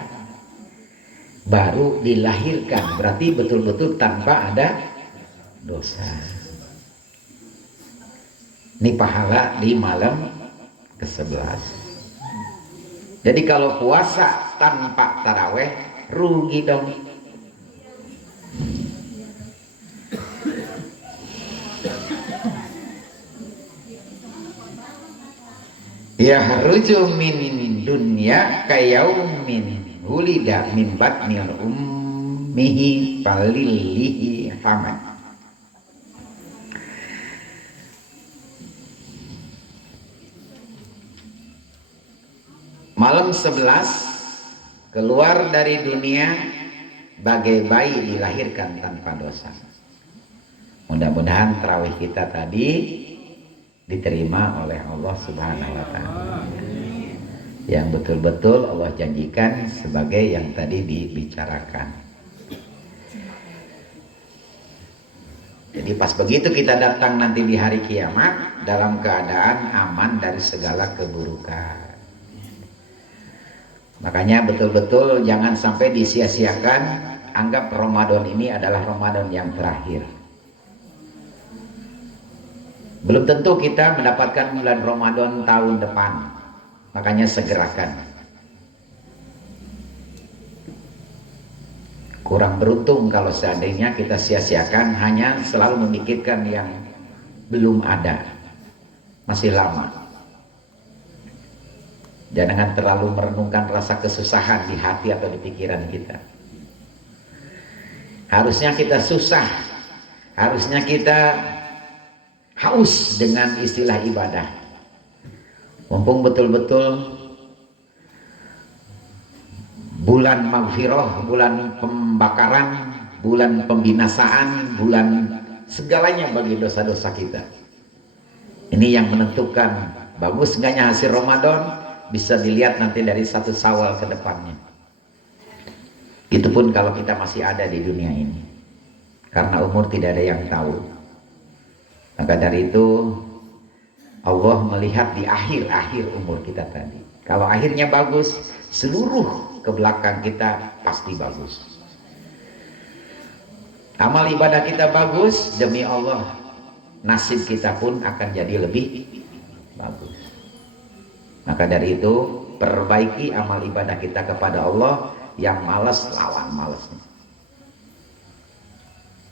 baru dilahirkan, berarti betul-betul tanpa ada dosa. Ini pahala di malam ke-11. Jadi kalau puasa tanpa taraweh rugi dong. Ya haruju min dunya kayaumin wulida min batnil ummihi falilihi hamad. Malam 11 keluar dari dunia bagai bayi dilahirkan tanpa dosa. Mudah-mudahan tarawih kita tadi diterima oleh Allah Subhanahu wa Ta'ala, yang betul-betul Allah janjikan sebagai yang tadi dibicarakan. Jadi pas begitu kita datang nanti di hari kiamat dalam keadaan aman dari segala keburukan. Makanya betul-betul jangan sampai disia-siakan, anggap Ramadan ini adalah Ramadan yang terakhir. Belum tentu kita mendapatkan bulan Ramadan tahun depan, makanya segerakan. Kurang beruntung kalau seandainya kita sia-siakan hanya selalu memikirkan yang belum ada, masih lama. Jangan terlalu merenungkan rasa kesusahan di hati atau di pikiran kita. Harusnya kita susah, harusnya kita haus dengan istilah ibadah. Mumpung betul-betul bulan maghfirah, bulan pembakaran, bulan pembinasaan, bulan segalanya bagi dosa-dosa kita. Ini yang menentukan bagus enggaknya hasil Ramadan bisa dilihat nanti dari 1 Syawal ke depannya. Itu pun kalau kita masih ada di dunia ini, karena umur tidak ada yang tahu. Maka dari itu Allah melihat di akhir-akhir umur kita tadi. Kalau akhirnya bagus, seluruh ke belakang kita pasti bagus. Amal ibadah kita bagus, demi Allah nasib kita pun akan jadi lebih bagus. Maka dari itu, perbaiki amal ibadah kita kepada Allah. Yang malas, lawan malasnya.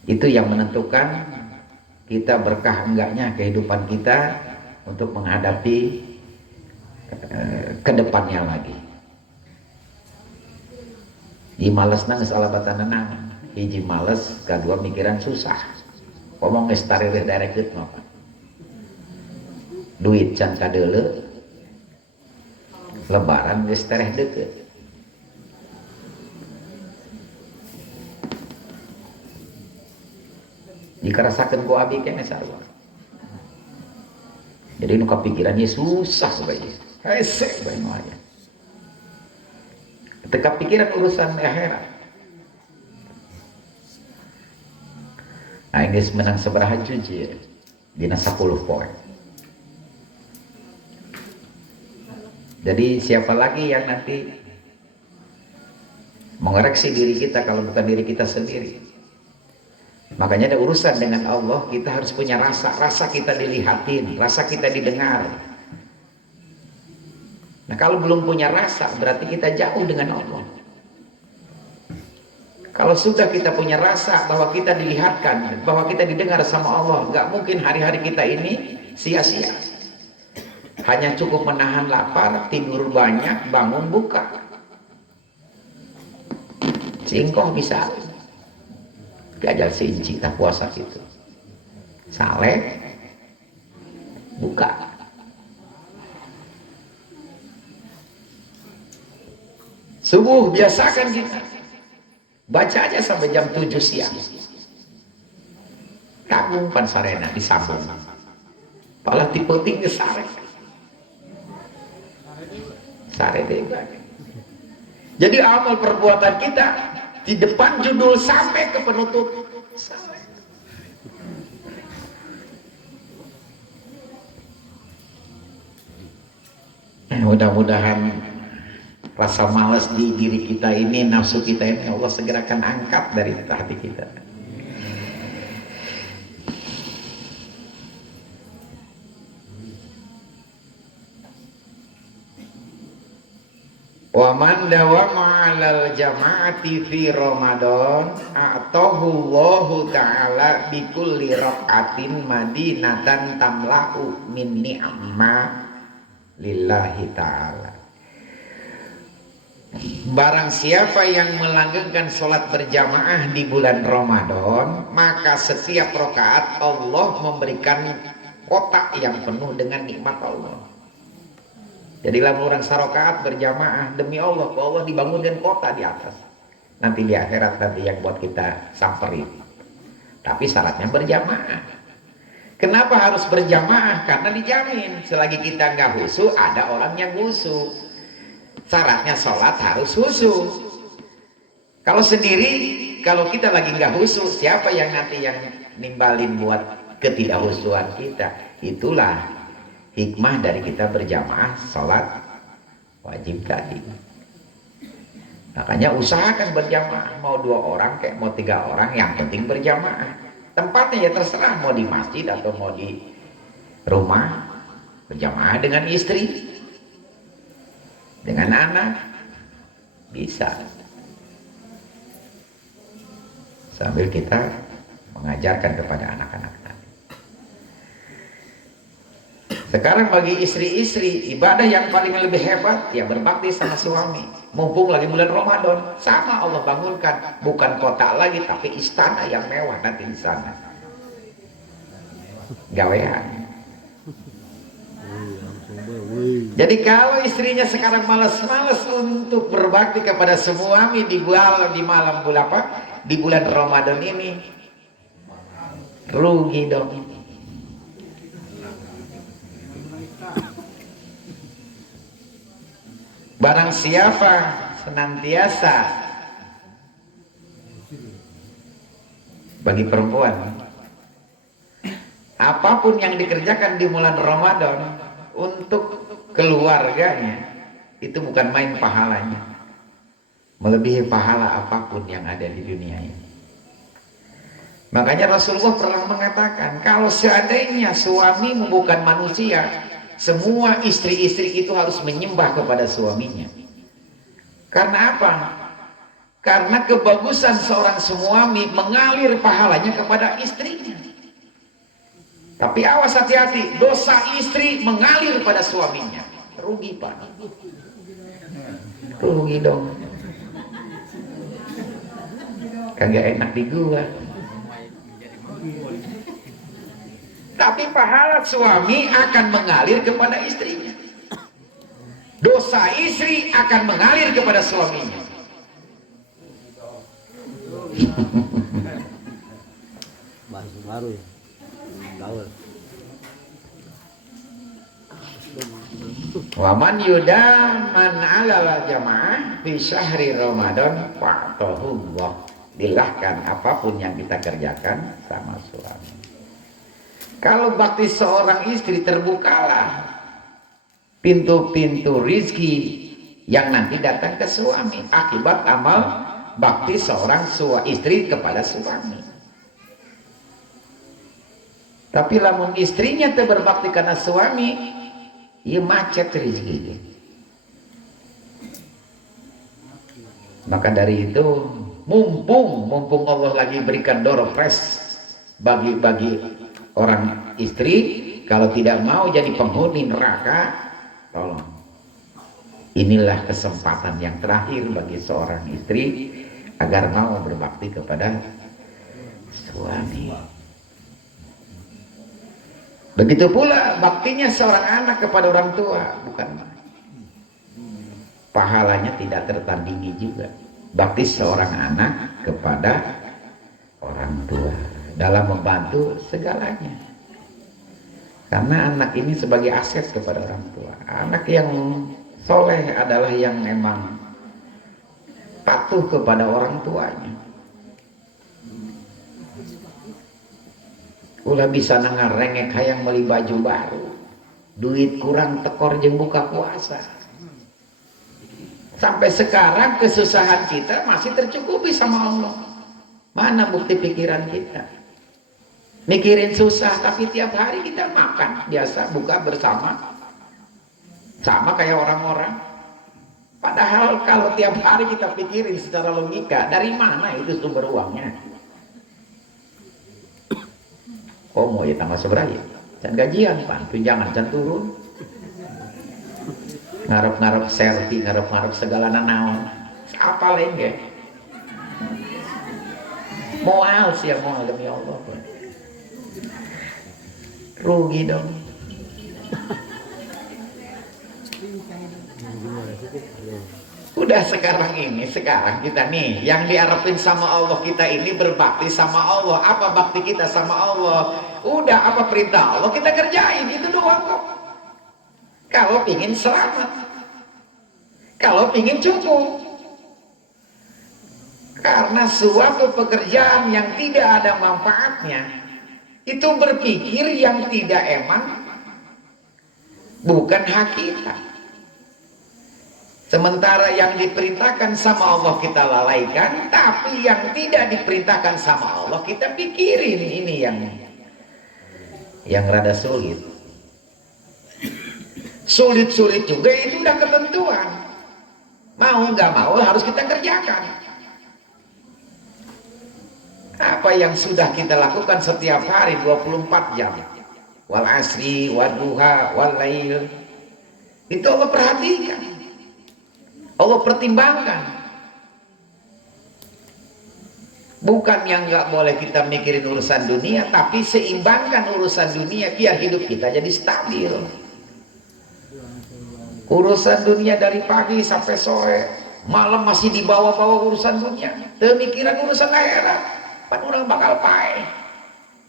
Itu yang menentukan kita berkah enggaknya kehidupan kita untuk menghadapi kedepannya lagi. Di males nangis ala batanana, hiji males, kedua mikiran susah. Ngomong geus taririh darekeut mah. Duit can kadeuleu, lebaran geus tereh deukeut. Jika rasakan ku abi kene sarua. Jadi nu kepikirannya susah bae. Hese bae mah aya. Ketika pikiran urusan akhirat. Aing geus menang sabaraha cuci ya. Dina 10 poin. Jadi siapa lagi yang nanti mengoreksi diri kita kalau bukan diri kita sendiri? Makanya ada urusan dengan Allah, kita harus punya rasa kita dilihatin, rasa kita didengar. Nah kalau belum punya rasa, berarti kita jauh dengan Allah. Kalau sudah kita punya rasa bahwa kita dilihatkan, bahwa kita didengar sama Allah, nggak mungkin hari-hari kita ini sia-sia. Hanya cukup menahan lapar, tidur banyak, bangun buka. Singkong bisa. Gajal seinci tak puasa gitu. Saleh buka. Subuh biasakan kita. Baca aja sampai jam 7 siang. Tanggung pan sarena disambung. Pala tipe-tipe sare. Sare deui. Jadi amal perbuatan kita di depan judul sampai ke penutup. Mudah-mudahan rasa malas di diri kita ini, nafsu kita ini Allah segerakan angkat dari hati kita. Wa man dawama 'alal jama'ati fi Ramadan a'tahu Allahu ta'ala bi kulli rak'atin madinatan tamla'u min ni'ma lillahi ta'ala. Barang siapa yang melanggengkan sholat berjamaah di bulan Ramadan, maka setiap rakaat Allah memberikan kotak yang penuh dengan nikmat Allah. Jadilah orang sarokaat berjamaah demi Allah, Allah dibangunkan kota di atas. Nanti di akhirat nanti yang buat kita samperin. Tapi syaratnya berjamaah. Kenapa harus berjamaah? Karena dijamin selagi kita nggak husu, ada orang yang husu. Syaratnya sholat harus husu. Kalau sendiri, kalau kita lagi nggak husu, siapa yang nanti yang nimbalin buat ketidakhusuan kita? Itulah hikmah dari kita berjamaah sholat wajib tadi. Makanya usahakan berjamaah, mau 2 orang kayak mau 3 orang, yang penting berjamaah. Tempatnya ya terserah, mau di masjid atau mau di rumah, berjamaah dengan istri, dengan anak, bisa. Sambil kita mengajarkan kepada anak-anak. Sekarang bagi istri-istri, ibadah yang paling lebih hebat ya berbakti sama suami. Mumpung lagi bulan Ramadan, sama Allah bangunkan, bukan kota lagi tapi istana yang mewah nanti di sana. Gawean. Jadi kalau istrinya sekarang malas-malas untuk berbakti kepada suami di malam bulan apa? Di bulan Ramadan ini, rugi dong. Barang siapa senantiasa bagi perempuan apapun yang dikerjakan di bulan Ramadan untuk keluarganya, itu bukan main pahalanya, melebihi pahala apapun yang ada di dunia ini. Makanya Rasulullah pernah mengatakan, kalau seandainya suami bukan manusia, semua istri-istri itu harus menyembah kepada suaminya. Karena apa? Karena kebagusan seorang suami mengalir pahalanya kepada istrinya. Tapi awas, hati-hati, dosa istri mengalir pada suaminya. Rugi, Pak. Rugi dong. Kagak enak di gua. Tapi pahala suami akan mengalir kepada istrinya. Dosa istri akan mengalir kepada suaminya. Baru ya. Gaul. Waman yudaman alal jamaah fi syahri Ramadan fa'tahullah. Dilahkan apapun yang kita kerjakan sama suami. Kalau bakti seorang istri, terbukalah pintu-pintu rizki yang nanti datang ke suami akibat amal bakti seorang istri kepada suami. Tapi lamun istrinya berbakti karena suami, ia macet rezeki. Maka dari itu, mumpung Allah lagi berikan door prize bagi orang istri, kalau tidak mau jadi penghuni neraka, tolong. Inilah kesempatan yang terakhir bagi seorang istri agar mau berbakti kepada suami. Begitu pula baktinya seorang anak kepada orang tua, bukan pahalanya tidak tertandingi juga. Bakti seorang anak kepada orang tua dalam membantu segalanya. Karena anak ini sebagai aset kepada orang tua. Anak yang soleh adalah yang memang patuh kepada orang tuanya. Ulah bisa nangarengek hayang beli baju baru, duit kurang tekor jeung buka puasa. Sampai sekarang kesusahan kita masih tercukupi sama Allah. Mana bukti pikiran kita? Mikirin susah, tapi tiap hari kita makan biasa, buka bersama, sama kayak orang-orang. Padahal kalau tiap hari kita pikirin secara logika, dari mana itu sumber uangnya? Oh mau ya tanggal seberapa? Can gajian Pak, tunjangan can turun. Ngarep-ngarep selfie, ngarep-ngarep segala naon. Apa lagi? Moal sih, moal demi Allah. Rugi dong. Udah sekarang kita nih yang diharapin sama Allah, kita ini berbakti sama Allah. Apa bakti kita sama Allah? Udah apa perintah Allah kita kerjain, itu doang kok. Kalau pingin selamat, kalau pingin cukup. Karena suatu pekerjaan yang tidak ada manfaatnya, itu berpikir yang tidak emang, bukan hakikat. Sementara yang diperintahkan sama Allah kita lalaikan, tapi yang tidak diperintahkan sama Allah kita pikirin. Ini yang rada sulit. Sulit-sulit juga itu udah ketentuan. Mau nggak mau harus kita kerjakan. Apa yang sudah kita lakukan setiap hari 24 jam. Wal asri, wal duha, wal lail. Itu Allah perhatikan. Allah pertimbangkan. Bukan yang nggak boleh kita mikirin urusan dunia, tapi seimbangkan urusan dunia biar hidup kita jadi stabil. Urusan dunia dari pagi sampai sore, malam masih dibawa-bawa urusan dunia, pemikiran urusan akhirat. Pan orang bakal pae,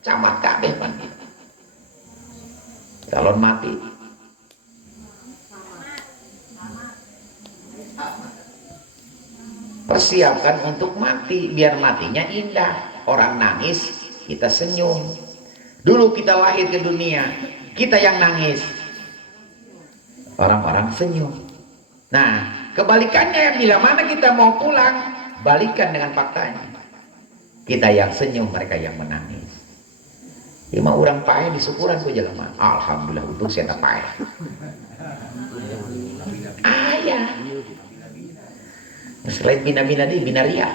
camat kabeh pan. Calon mati. Persiapkan untuk mati, biar matinya indah. Orang nangis, kita senyum. Dulu kita lahir ke dunia, kita yang nangis, orang-orang senyum. Nah, kebalikannya, bila mana kita mau pulang, balikan dengan faktanya. Kita yang senyum, mereka yang menangis. Ima orang pae di syukuran ku jelema. Alhamdulillah untung saya tak pae. Ayah. Selain bina-bina di binaria.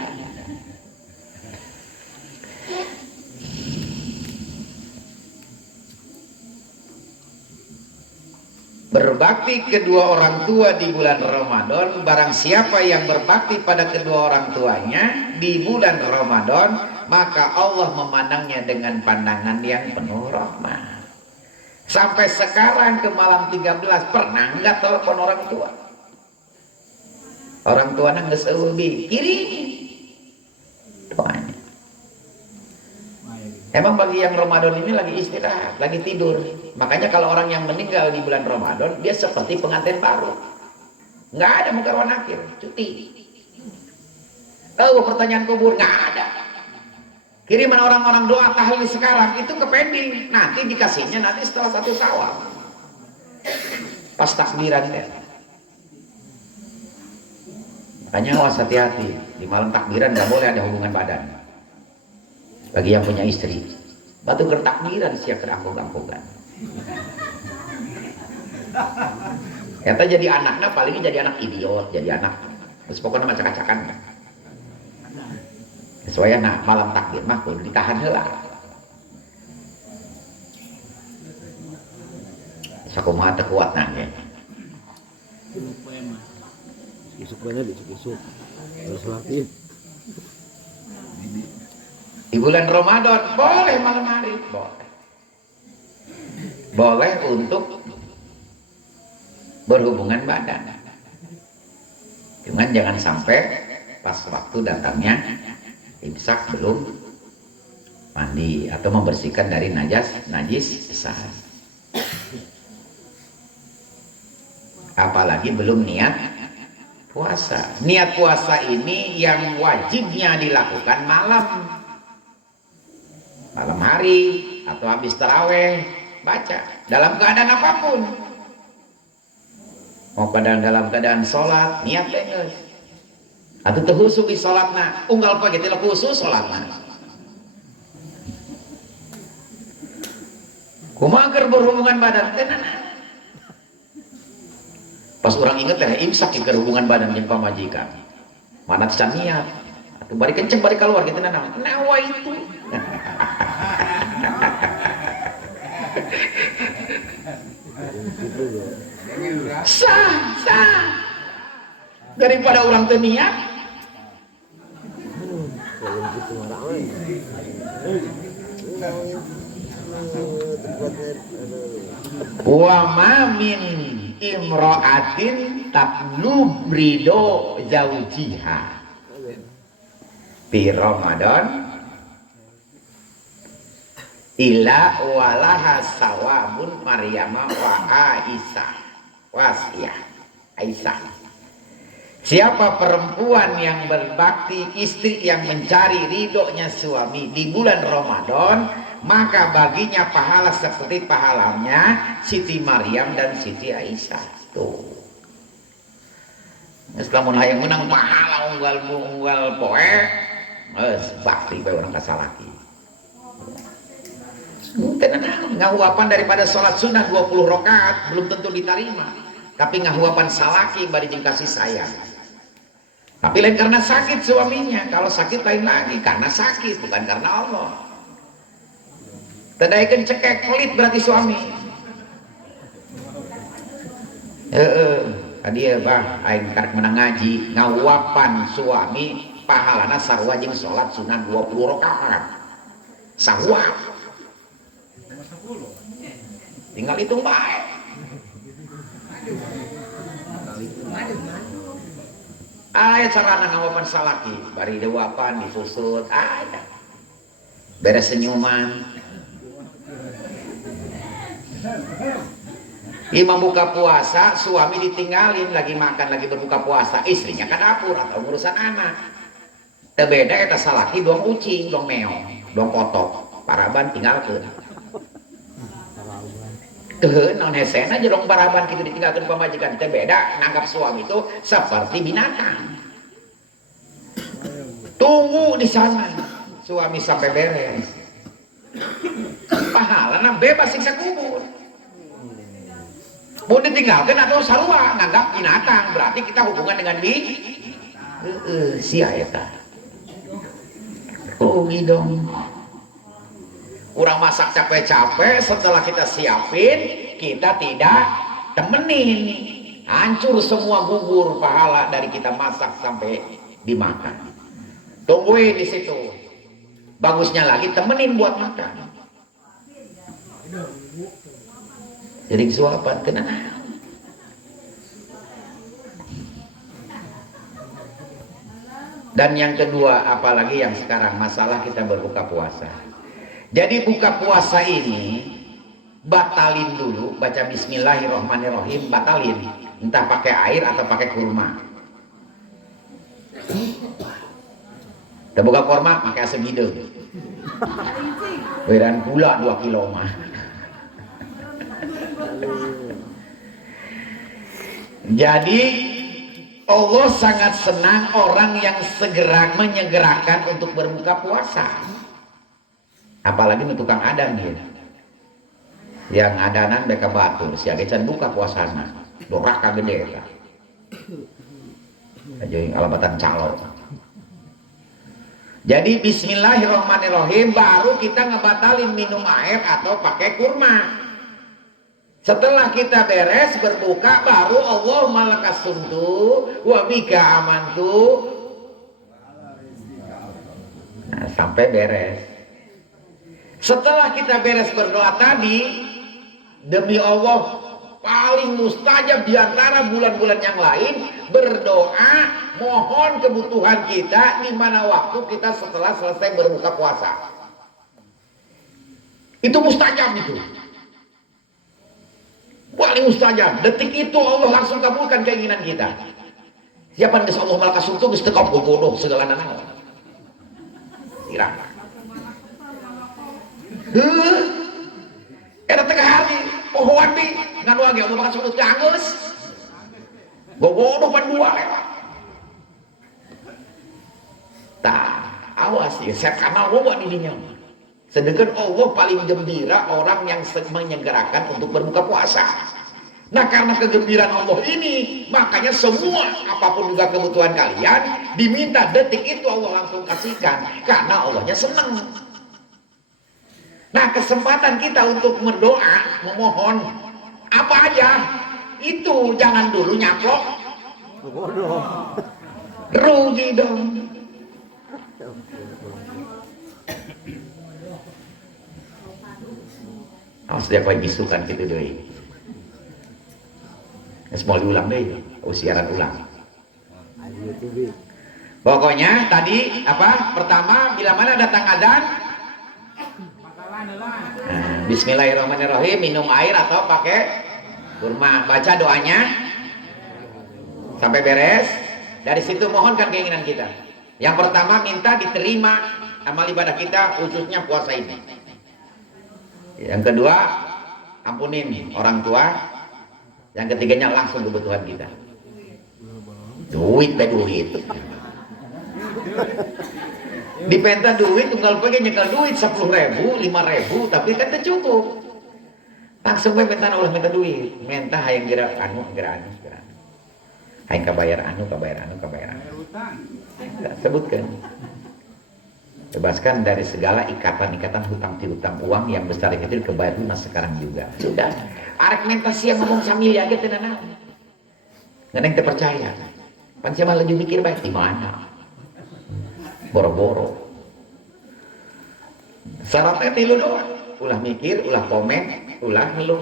Berbakti kedua orang tua di bulan Ramadan, barang siapa yang berbakti pada kedua orang tuanya di bulan Ramadan, maka Allah memandangnya dengan pandangan yang penuh rahmat. Sampai sekarang ke malam 13 pernah nggak telepon orang tua? Orang tua nangis eueuh kirimi doanya. Emang bagi yang Ramadan ini lagi istirahat, lagi tidur. Makanya kalau orang yang meninggal di bulan Ramadan, dia seperti pengantin baru. Nggak ada mukarwan nakir, cuti. Oh, pertanyaan kubur nggak ada. Kiriman orang-orang doa tahlil sekarang itu ke pending. Nanti dikasihnya nanti setelah 1 Syawal. Pas takbiran ya. Makanya awas hati-hati. Di malam takbiran nggak boleh ada hubungan badan. Bagi yang punya istri, batu kertakbiran siap kerangkung-angkungan. Kata jadi anaknya paling jadi anak idiot, jadi anak terus pokoknya macam-macakan. Soalnya nah malam takbir mah kudu ditahan heula. Sakumaha teu kuat nangge. Isuk bener isuk. Terus lagi. Di bulan Ramadan boleh malam hari, boleh. Boleh untuk berhubungan badan. Cuman jangan sampai pas waktu datangnya imsak belum mandi atau membersihkan dari najis besar. Apalagi belum niat puasa. Niat puasa ini yang wajibnya dilakukan malam hari atau habis taraweh baca dalam keadaan apapun, mau dalam keadaan sholat niat bener atau terhusuk di sholatna unggal pagi tidak khusus sholatna kumaker berhubungan badan tenanan pas orang inget ya imsak ke hubungan badan yang pamajikan mana can niat atau bari kenceng bari keluar gitu nawa itu sah daripada orang teniat wa ma min imra'atin tatlub ridho zaujiha di Ramadan ila walaha sawabun Maryama wa Aisyah wasiyah Aisyah. Siapa perempuan yang berbakti, istri yang mencari ridhonya suami di bulan Ramadan, maka baginya pahala seperti pahalanya Siti Maryam dan Siti Aisyah. Tuh. Lamun hayang menang pahala unggal poe, bakti bae urang kasalaki. Tenang, ngahuapan daripada sholat sunnah 20 rakaat belum tentu diterima. Tapi ngahuapan salaki bari jeung kasih sayang. Tapi lain karena sakit suaminya. Kalau sakit lain lagi karena sakit, bukan karena Allah. Tadaikeun cekek pelit berarti suami. Tadi ya bang, aing karek menang ngaji ngahuapan suami pahalana sarua jeung sholat sunnah 20 rakaat. Sarua. Tinggal hitung baik. Ayat sarana ngawapan salaki bari dewapan disusut ada beres senyuman imam buka puasa suami ditinggalin lagi makan lagi berbuka puasa istrinya ke dapur atau urusan anak terbeda eta salaki doang ucing doang meong doang kotok paraban tinggalkeun non hesen aja dong paraban gitu ditinggalkan pemajikan. Itu beda nanggap suami itu seperti binatang. Tunggu di sana suami sampai beres. Pahala bebas siksa kubur. Mau ditinggalkan atau sarua nganggap binatang, berarti kita hubungan dengan sia eta. Oh dong. Kurang masak capek-capek, setelah kita siapin, kita tidak temenin. Hancur semua gugur pahala dari kita masak sampai dimakan. Tungguin di situ. Bagusnya lagi temenin buat makan. Jadi suapan kena. Dan yang kedua, apalagi yang sekarang masalah kita berbuka puasa. Jadi buka puasa ini batalin dulu, baca bismillahirrahmanirrahim, batalin. Entah pakai air atau pakai kurma. Kita buka kurma pakai asam hidung. Beran gula 2 kilo mah. Jadi Allah sangat senang orang yang segera menyegerakan untuk berbuka puasa. Apalagi tukang adan gitu. Yang adanan mereka batur, siaga can buka puasana. Doraka gede kan. Aja yang alabatan calo. Jadi bismillahirrahmanirrahim baru kita ngebatalin minum air atau pakai kurma. Setelah kita beres berbuka baru Allahumma lakasuntu wa bika amantu. Nah, sampai beres. Setelah kita beres berdoa tadi, demi Allah paling mustajab di antara bulan-bulan yang lain, berdoa mohon kebutuhan kita di mana waktu kita setelah selesai berbuka puasa. Itu mustajab itu. Paling mustajab. Detik itu Allah langsung kabulkan keinginan kita. Siapa yang Allah malakas untuk istekop gogodoh segala nana. Kira. Era tengah hari pohoan bi nganu lagi Allah malakas untuk geus. Gogodoh pan dua lewat. Tah, awas ya, saya kenal bawa dirinya. Sedangkan Allah paling gembira orang yang menyegerakan untuk berbuka puasa. Nah karena kegembiraan Allah ini, makanya semua apapun juga kebutuhan kalian diminta detik itu Allah langsung kasihkan. Karena Allahnya senang. Nah kesempatan kita untuk berdoa, memohon apa aja, itu jangan dulu nyaplok. Rugi dong. Harus dia kau bisukan gitu deh. Semua diulang deh, siaran ulang. Pokoknya tadi apa? Pertama bila mana datang adzan, bismillahirrahmanirrahim, minum air atau pakai kurma, baca doanya sampai beres. Dari situ mohonkan keinginan kita. Yang pertama minta diterima amal ibadah kita khususnya puasa ini. Yang kedua, ampunin orang tua. Yang ketiganya langsung kebutuhan kita. Duit. Dipenta duit, tunggal pergi nyekel duit 10.000, 5.000, tapi kan cukup. Langsung minta duit. Minta hayang gerak anu. Hayang kabayar anu. Sebutkan. Bebaskan dari segala ikatan-ikatan hutang piutang uang yang besar yang kecil kebayar lunas sekarang juga. Sudah. Arek minta siang ngomong sambil ya gitu nana. Nggak yang terpercaya. Pan siapa lagi mikir baik di mana? Boro-boro. Syaratnya tilu doang. Ulah mikir, ulah komen, ulah ngeluh.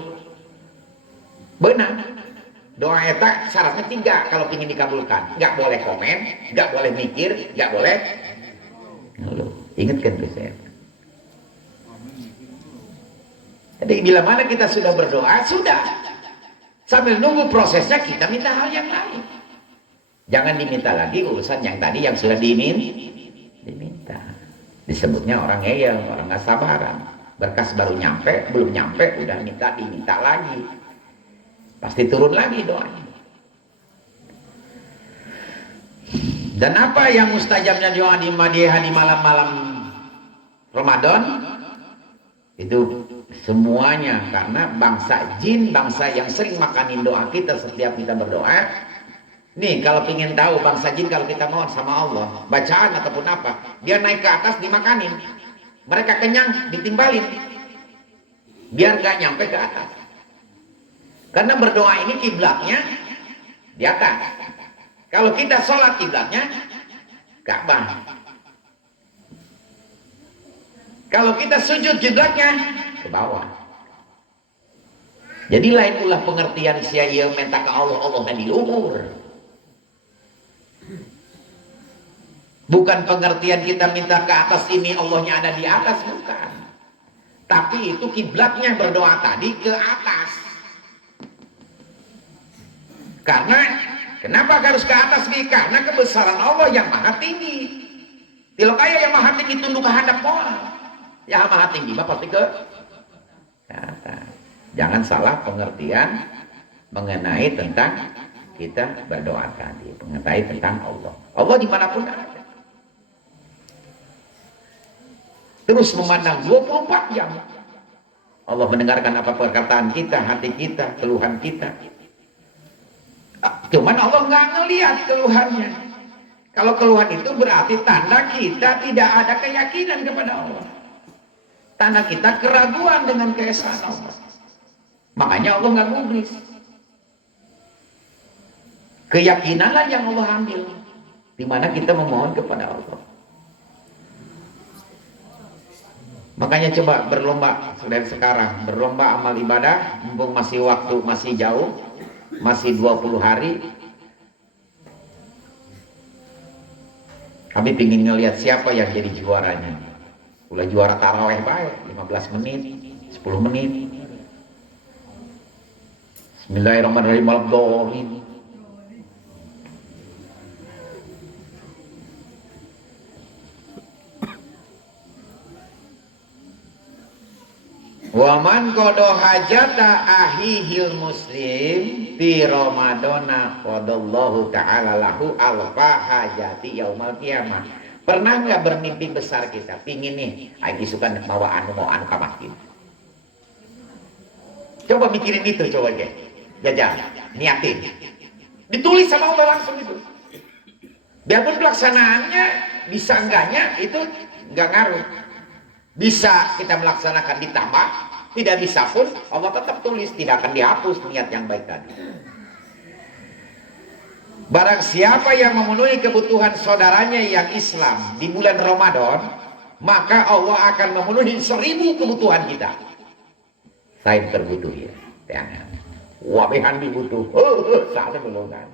Benar. Doa eta syaratnya 3 kalau ingin dikabulkan. Nggak boleh komen, nggak boleh mikir, nggak boleh ngeluh. Ingatkan saya. Jadi bila mana kita sudah berdoa, sudah. Sambil nunggu prosesnya kita minta hal yang lain. Jangan diminta lagi urusan yang tadi yang sudah diminta. Disebutnya orang ngeyel, orang nggak sabaran. Berkas baru nyampe, belum nyampe, udah diminta lagi. Pasti turun lagi doanya. Dan apa yang mustajabnya doa di malam-malam Ramadan itu semuanya karena bangsa jin, bangsa yang sering makanin doa kita setiap kita berdoa. Nih kalau ingin tahu bangsa jin kalau kita mohon sama Allah, bacaan ataupun apa, dia naik ke atas dimakanin. Mereka kenyang ditimbalin. Biar gak nyampe ke atas. Karena berdoa ini kiblatnya di atas. Kalau kita sholat kiblatnya Ka'bah. Kalau kita sujud kiblatnya ke bawah. Jadi lain ulah pengertian sia ieu minta ke Allah, Allahnya di luhur. Bukan pengertian kita minta ke atas ini Allahnya ada di atas, bukan. Tapi itu kiblatnya berdoa tadi ke atas. Karena kenapa harus ke atas nih? Karena kebesaran Allah yang maha tinggi. Tidak kaya yang maha tinggi tunduk ke hadap moal. Yang maha tinggi pasti ke atas. Jangan salah pengertian mengenai tentang kita berdoa tadi, mengenai tentang Allah. Allah dimanapun ada. Terus memandang 24 jam. Allah mendengarkan apa perkataan kita, hati kita, keluhan kita. Cuman Allah nggak ngelihat keluhannya. Kalau keluhan itu berarti tanda kita tidak ada keyakinan kepada Allah. Tanda kita keraguan dengan keesaan Allah. Makanya Allah nggak gubris. Keyakinanlah yang Allah ambil. Di mana kita memohon kepada Allah. Makanya coba berlomba dari sekarang, berlomba amal ibadah, mumpung masih waktu masih jauh, masih 20 hari. Kami ingin ngelihat siapa yang jadi juaranya. Ulah juara taraweh baik, 15 menit, 10 menit. Bismillahirrahmanirrahim. Al-Dhalin. Waman kodo hajata ahihil muslim fi ramadana qadallahu ta'ala lahu alfa hajati yaumal qiyamah. Pernah nggak bermimpi besar kita pingin nih lagi suka mau anu kamakin. Coba mikirin itu, coba deh jajal, niatin, ditulis sama Allah langsung itu. Biarpun pelaksanaannya bisa enggaknya itu nggak ngaruh. Bisa kita melaksanakan ditambah, tidak bisa pun Allah tetap tulis, tidak akan dihapus niat yang baik tadi. Barang siapa yang memenuhi kebutuhan saudaranya yang Islam di bulan Ramadan, maka Allah akan memenuhi 1000 kebutuhan kita. Saya terbutuh ya, jangan. Wabihan dibutuh, saatnya belum kan.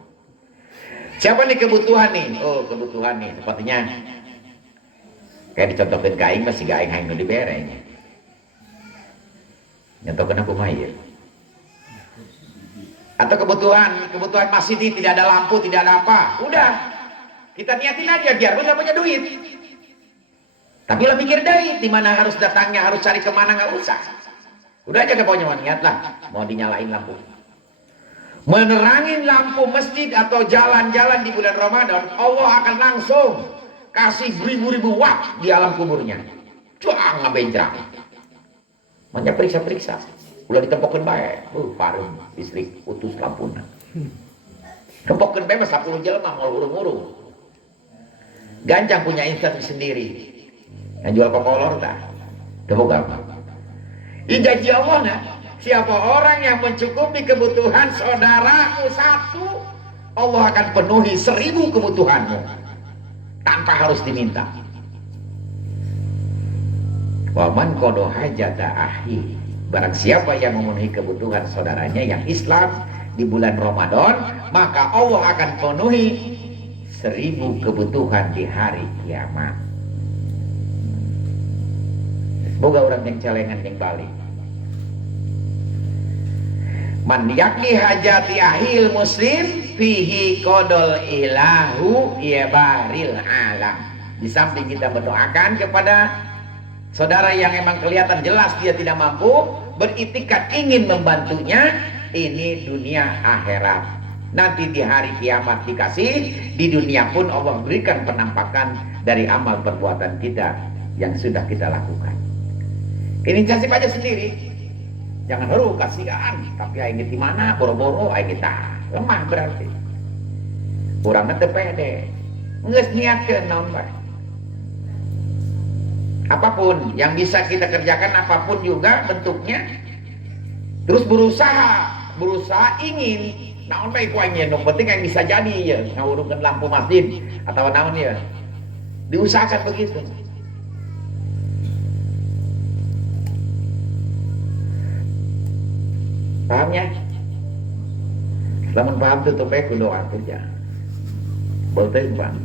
Siapa nih kebutuhan nih? Oh kebutuhan nih, sepertinya kayak dicontohkan ke aing masih gak aing nu diberenya. Nyontohkeun aku mah ieu. Atau kebutuhan masjid ini tidak ada lampu, tidak ada apa. Udah. Kita niatin aja biar enggak punya duit. Tapi lo mikir dari di mana harus datangnya, harus cari kemana, nggak usah. Udah aja pokoknya mau niat lah, mau dinyalain lampu. Menerangin lampu masjid atau jalan-jalan di bulan Ramadan, Allah akan langsung kasih beribu-ribu watt di alam kuburnya. Cuang ngabenjrang. Manya periksa-periksa. Ulah ditempokeun bae. Pareum listrik putus lampuna. Tempokeun bae mah 10 jelema mau urung-urung. Gancang punya instansi sendiri. Yang jual kokolor dah. Teu apa. Janji Allah nah, siapa orang yang mencukupi kebutuhan saudaramu satu, Allah akan penuhi 1000 kebutuhanmu. Tanpa harus diminta. Waman kodo hajata ahi. Barang siapa yang memenuhi kebutuhan saudaranya yang Islam di bulan Ramadan, maka Allah akan penuhi 1000 kebutuhan di hari kiamat. Semoga orang yang celengan yang balik. Man yakni hajati ahil muslim fihi kodol ilahu yabaril alam. Di samping kita berdoakan kepada saudara yang emang kelihatan jelas dia tidak mampu, beriktikad ingin membantunya, ini dunia akhirat. Nanti di hari kiamat dikasih, di dunia pun Allah berikan penampakan dari amal perbuatan kita yang sudah kita lakukan. Inisiatif aja sendiri. Jangan kasihan, tapi aing di mana boro-boro aing kita lemah berarti. Urangna teu pede. Geus niatkeun naon bae. Apapun yang bisa kita kerjakan, apapun juga bentuknya, terus berusaha ingin naon bae ku aing nu penting yang bisa jadi ya ngawurungkeun lampu masjid atau naon ya. Diusahakan begitu. Pahamnya? Lamun paham tutup aja ku doa kerja. Boleh paham.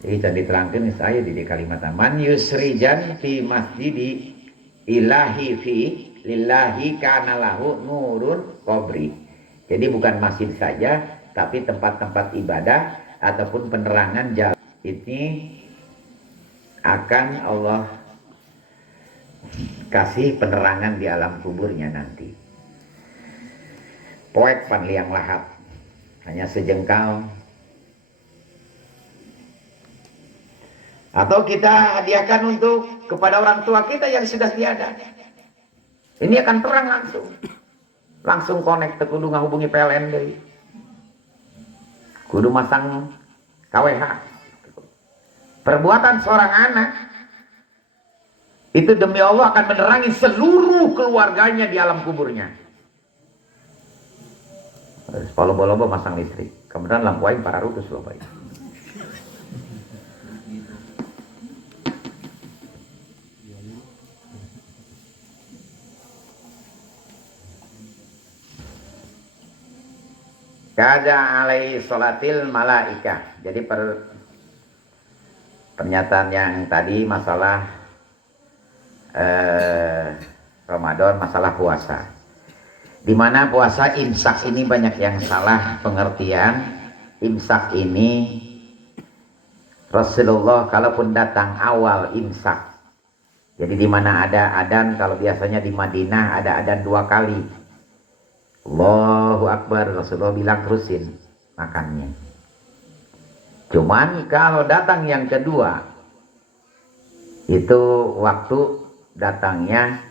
Jadi tadi diterangkan saya di kalimat man yusrijan fi masjidi ilahi fi lillahi kana lahu nurun qabri. Jadi bukan masjid saja, tapi tempat-tempat ibadah ataupun penerangan jalan ini akan Allah kasih penerangan di alam kuburnya nanti. Poek pan liang lahat, hanya sejengkal. Atau kita hadiahkan untuk kepada orang tua kita yang sudah tiada. Ini akan terang langsung. Langsung connect, kudu ngahubungi PLN deh. Kudu masang KWH. Perbuatan seorang anak itu demi Allah akan menerangi seluruh keluarganya di alam kuburnya. Loba-loba masang listrik. Kemudian lampu aing para rutus loh baik. Kada alaihi sholatil malaikah. Jadi pernyataan yang tadi masalah Ramadan, masalah puasa. Di mana puasa imsak ini banyak yang salah pengertian. Imsak ini Rasulullah kalaupun datang awal imsak. Jadi di mana ada adan, kalau biasanya di Madinah ada adan 2 kali. Allahu Akbar, Rasulullah bilang terusin makannya. Cuman kalau datang yang kedua, itu waktu datangnya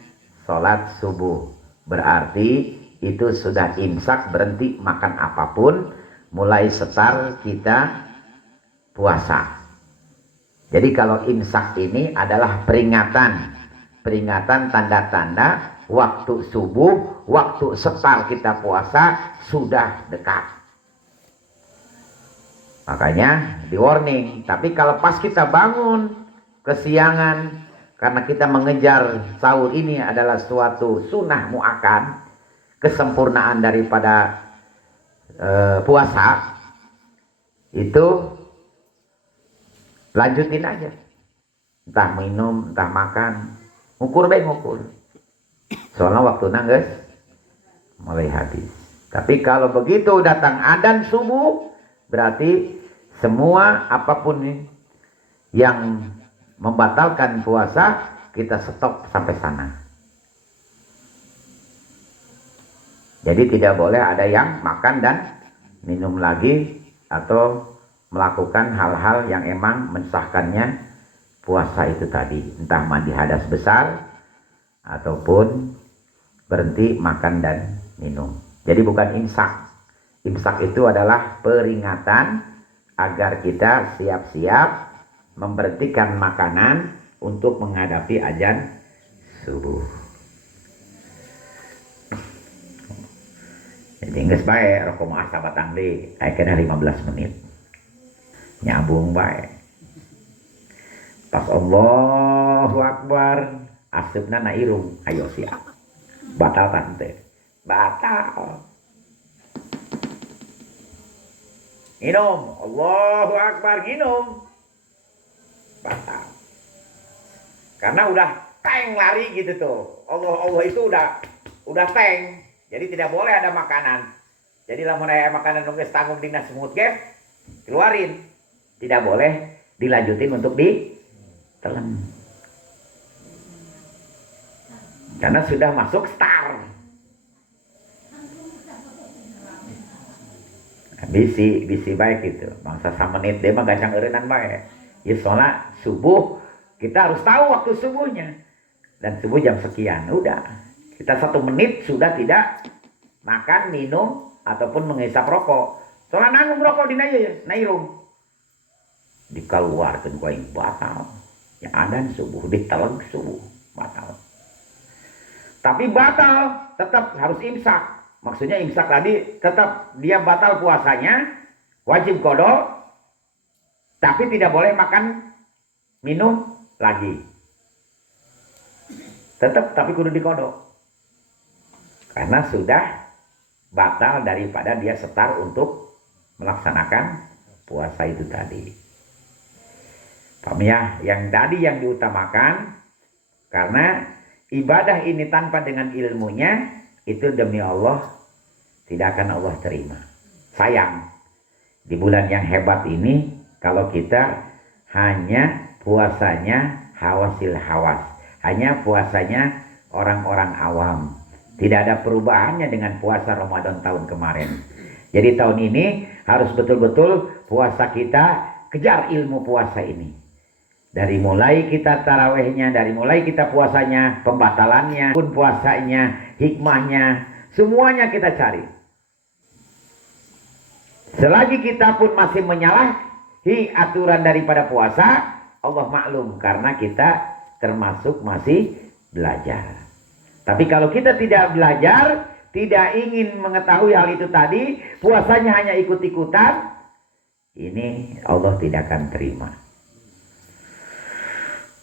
sholat subuh. Berarti itu sudah imsak, berhenti makan apapun, mulai setar kita puasa. Jadi kalau imsak ini adalah peringatan tanda-tanda waktu subuh, waktu setar kita puasa sudah dekat. Makanya di warning. Tapi kalau pas kita bangun kesiangan karena kita mengejar sahur ini adalah suatu sunnah muakkad, kesempurnaan daripada puasa, itu lanjutin aja. Entah minum, entah makan, ngukur baik ngukur. Soalnya waktu nangis mulai habis. Tapi kalau begitu datang adzan subuh, berarti semua apapun yang membatalkan puasa kita stop sampai sana. Jadi tidak boleh ada yang makan dan minum lagi atau melakukan hal-hal yang emang mensahkannya puasa itu tadi. Entah mandi hadas besar ataupun berhenti makan dan minum. Jadi bukan imsak. Imsak itu adalah peringatan agar kita siap-siap memberhentikan makanan untuk menghadapi azan subuh. Jadi geus bae rokok mah sabatang deui, aya kena 15 menit. Nyambung bae. Pas Allahu Akbar, asupna na irung, ayo siap. Batal tante. Batal. Minum, Allahu Akbar, minum. Batal. Karena udah teng lari gitu tuh. Allah itu udah teng. Jadi tidak boleh ada makanan. Jadi lamun aya makanan nu geus tanggung dina semut ge, keluarin. Tidak boleh dilanjutin untuk ditelan. Karena sudah masuk star. bisi baik gitu. Bangsa samenit dia mah gancang eureunnan bae. Ya soalnya subuh kita harus tahu waktu subuhnya. Dan subuh jam sekian, udah. Kita 1 menit sudah tidak makan, minum ataupun menghisap rokok. Soalnya nanggung rokok dina ieu nairung. Dikeluarkeun ku aing batal. Ya adan subuh diteleg subuh batal. Tapi batal tetap harus imsak. Maksudnya imsak tadi tetap dia batal puasanya, wajib qada, tapi tidak boleh makan, minum lagi. Tetap tapi kudu diqada. Karena sudah batal daripada dia setar untuk melaksanakan puasa itu tadi. Paham ya? Yang tadi yang diutamakan karena ibadah ini tanpa dengan ilmunya itu demi Allah tidak akan Allah terima. Sayang di bulan yang hebat ini kalau kita hanya puasanya hawasil hawas, hanya puasanya orang-orang awam, tidak ada perubahannya dengan puasa Ramadan tahun kemarin. Jadi tahun ini harus betul-betul puasa kita kejar ilmu puasa ini. Dari mulai kita tarawehnya, dari mulai kita puasanya, pembatalannya, pun puasanya, hikmahnya, semuanya kita cari. Selagi kita pun masih menyalahi aturan daripada puasa, Allah maklum karena kita termasuk masih belajar. Tapi kalau kita tidak belajar, tidak ingin mengetahui hal itu tadi, puasanya hanya ikut-ikutan, ini Allah tidak akan terima.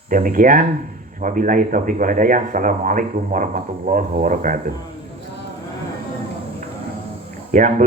Demikian, wabillahi taufiq wal hidayah. Assalamualaikum warahmatullahi wabarakatuh. Yang belum